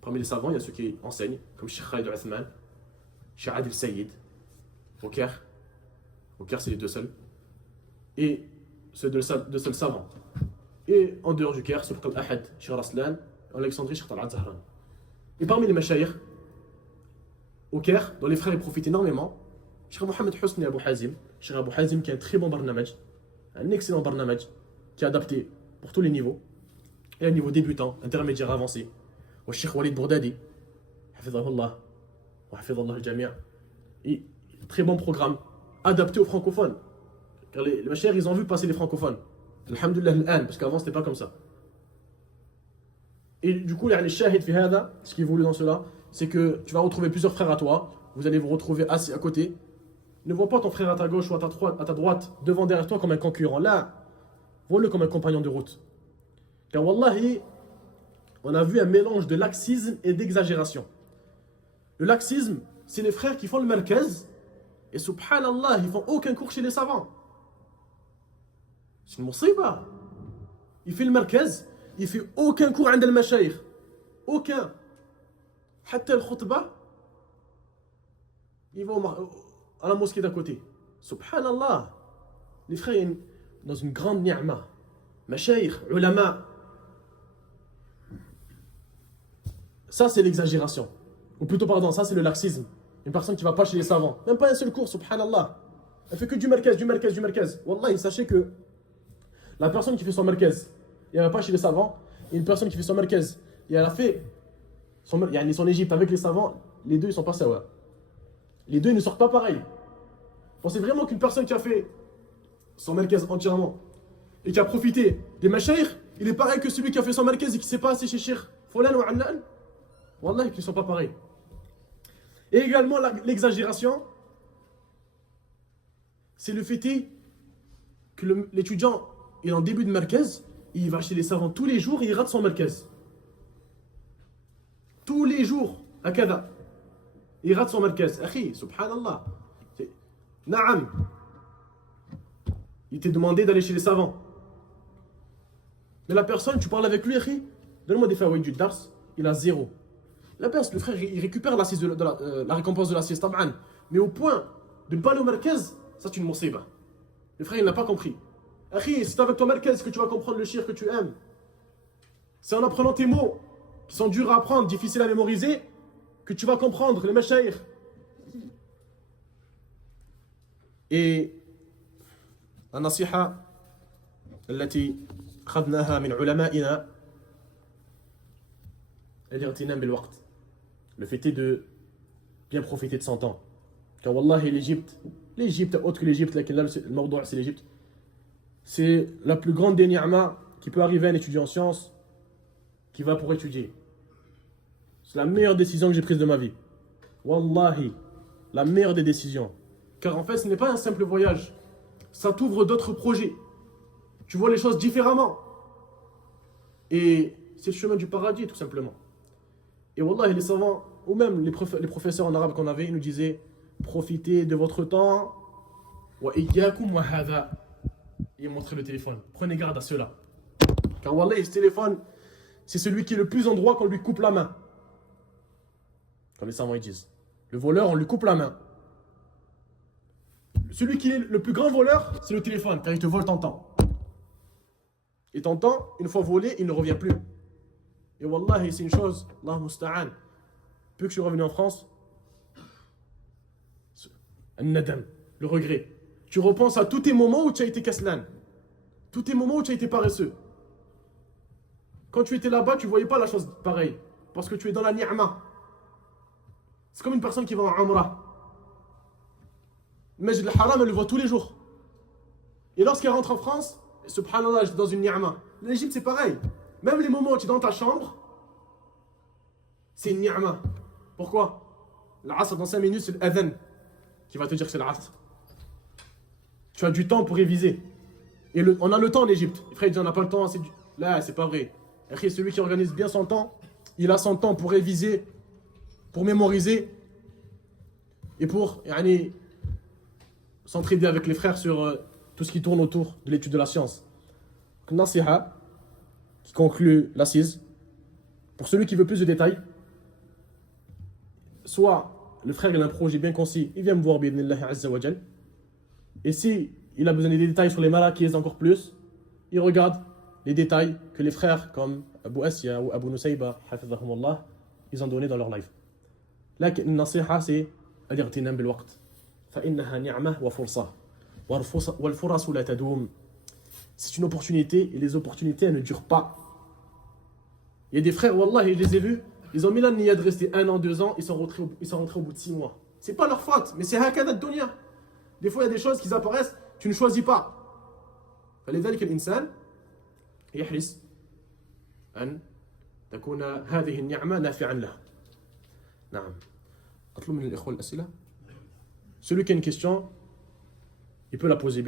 Parmi les savants, il y a ceux qui enseignent, comme Cheikh Khalid Uthman, Cheikh Adil Sayyid, au Caire. Au Caire, c'est les deux seuls. Et c'est deux seuls savants. Et en dehors du Caire, Cheikh Al-Ahad, Cheikh Raslan, en Alexandrie, Cheikh Al-Zahran. Et parmi les mashaïkhs, au Caire, dont les frères ils profitent énormément, Cheikh Mohamed Husni Abu Hazim, Cheikh Abu Hazim qui a un très bon barnamaj, un excellent barnamaj, qui est adapté pour tous les niveaux. Et un niveau débutant, intermédiaire, avancé. Au Cheikh Walid Bourdadi, Hafidahullah, wa Hafidallah al-Jami'. Et très bon programme, adapté aux francophones. Car les machères, ils ont vu passer les francophones. Alhamdulillah al-an, parce qu'avant c'était pas comme ça. Et du coup, les shahid fi hada, ce qui est voulu dans cela, c'est que tu vas retrouver plusieurs frères à toi, vous allez vous retrouver assis à côté. Ne vois pas ton frère à ta gauche ou à ta droite, devant derrière toi comme un concurrent. Là, vois-le comme un compagnon de route. Car wallahi, on a vu un mélange de laxisme et d'exagération. Le laxisme, c'est les frères qui font le merkez, et subhanallah, ils font aucun cours chez les savants. C'est une musiba. Il fait le merkez, il fait aucun cours عند المشايخ. Aucun. حتى الخطبة, il va à la mosquée d'à côté. Subhanallah. Les frères, dans une grande ni'ma. Mashaykh, ulama. Ça, c'est l'exagération. Ou plutôt, pardon, ça, c'est le laxisme. Une personne qui ne va pas chez les savants. Même pas un seul cours, subhanallah. Elle fait que du merkez. Wallahi, sachez que la personne qui fait son merkez, et elle ne va pas chez les savants, et une personne qui fait son merkez, et elle a fait son Égypte avec les savants, les deux, ils ne sont pas sawa. Les deux, ils ne sortent pas pareil. Pensez vraiment qu'une personne qui a fait son merkez entièrement, et qui a profité des mashaykh, il est pareil que celui qui a fait son merkez et qui ne s'est pas assis chez Cheikh Fulan ou Annan. Wallah, ils ne sont pas pareils. Et également, l'exagération, c'est le fait que l'étudiant est en début de merkez, il va chez les savants tous les jours et il rate son merkez. Tous les jours, à kada. Il rate son merkez. Akhi, subhanallah. Naam. Il t'est demandé d'aller chez les savants. Mais la personne, tu parles avec lui, akhi, donne-moi des fawaïd du dars, il a 0. La personne, le frère, il récupère la récompense de la sieste, mais au point de ne pas aller au merkez, ça c'est une musiba. Le frère, il n'a pas compris. Akhi, c'est avec ton merkez que tu vas comprendre le shir que tu aimes. C'est en apprenant tes mots, qui sont durs à apprendre, difficiles à mémoriser, que tu vas comprendre les mashaïr. Et la nasiha التي أخذناها من علمائنا الاغتنام بالوقت. Le fait est de bien profiter de son temps. Car wallahi, l'Égypte, autre que l'Égypte, là, le mawdou' c'est l'Égypte, c'est la plus grande des ni'ma qui peut arriver à un étudiant en sciences qui va pour étudier. C'est la meilleure décision que j'ai prise de ma vie. Wallahi, la meilleure des décisions. Car en fait, ce n'est pas un simple voyage. Ça t'ouvre d'autres projets. Tu vois les choses différemment. Et c'est le chemin du paradis, tout simplement. Et wallahi, les savants, ou même les professeurs en arabe qu'on avait, ils nous disaient profitez de votre temps. Wa iyyakum wa hadha. Ils montraient le téléphone. Prenez garde à cela. Car wallahi, ce téléphone, c'est celui qui est le plus en droit qu'on lui coupe la main. Comme les savants ils disent. Le voleur, on lui coupe la main. Celui qui est le plus grand voleur, c'est le téléphone, car il te vole ton temps. Et ton temps, une fois volé, il ne revient plus. Et wallahi, c'est une chose, Allah musta'an. Depuis que je suis revenu en France, le regret. Tu repenses à tous tes moments où tu as été kaslan. Tous tes moments où tu as été paresseux. Quand tu étais là-bas, tu ne voyais pas la chose pareille. Parce que tu es dans la ni'ma. C'est comme une personne qui va en Umrah. Mais le haram, elle le voit tous les jours. Et lorsqu'elle rentre en France, subhanallah, j'étais dans une ni'ma. L'Égypte, c'est pareil. Même les moments où tu es dans ta chambre, c'est une ni'ma. Pourquoi? L'asr, dans 5 minutes, c'est l'adhan qui va te dire que c'est l'asr. Tu as du temps pour réviser. Et on a le temps en Égypte. Les frères, ils disent on n'a pas le temps. Là, c'est pas vrai. Et celui qui organise bien son temps, il a son temps pour réviser, pour mémoriser et pour s'entraider avec les frères sur tout ce qui tourne autour de l'étude de la science. Nasiha, qui conclut l'assise, pour celui qui veut plus de détails, soit le frère il a un projet bien concis, il vient me voir bi'idhnillahi azza wa jal, et si il a besoin des détails sur les malakis encore plus, il regarde les détails que les frères comme Abu Asya ou Abu Nusayba, hafidhahumullah, ils ont donné dans leur live. Là, une nasiha, c'est al-ightinam bil-waqt. فإنها نعمة وفرصة والفرص لا تدوم. C'est une opportunité et les opportunités elles ne durent pas. Il y a des frères, wallah, je les ai vus, ils ont mis la niya de rester 1 an, 2 ans, ils sont rentrés au bout de 6 mois. C'est pas leur faute, mais c'est hakada dunya. Des fois il y a des choses qui apparaissent, tu ne choisis pas. فلذلك الإنسان يحرص أن تكون هذه النعمة نافعا له. نعم. أطلب من الإخوة الأسئلة. Celui qui a une question, il peut la poser.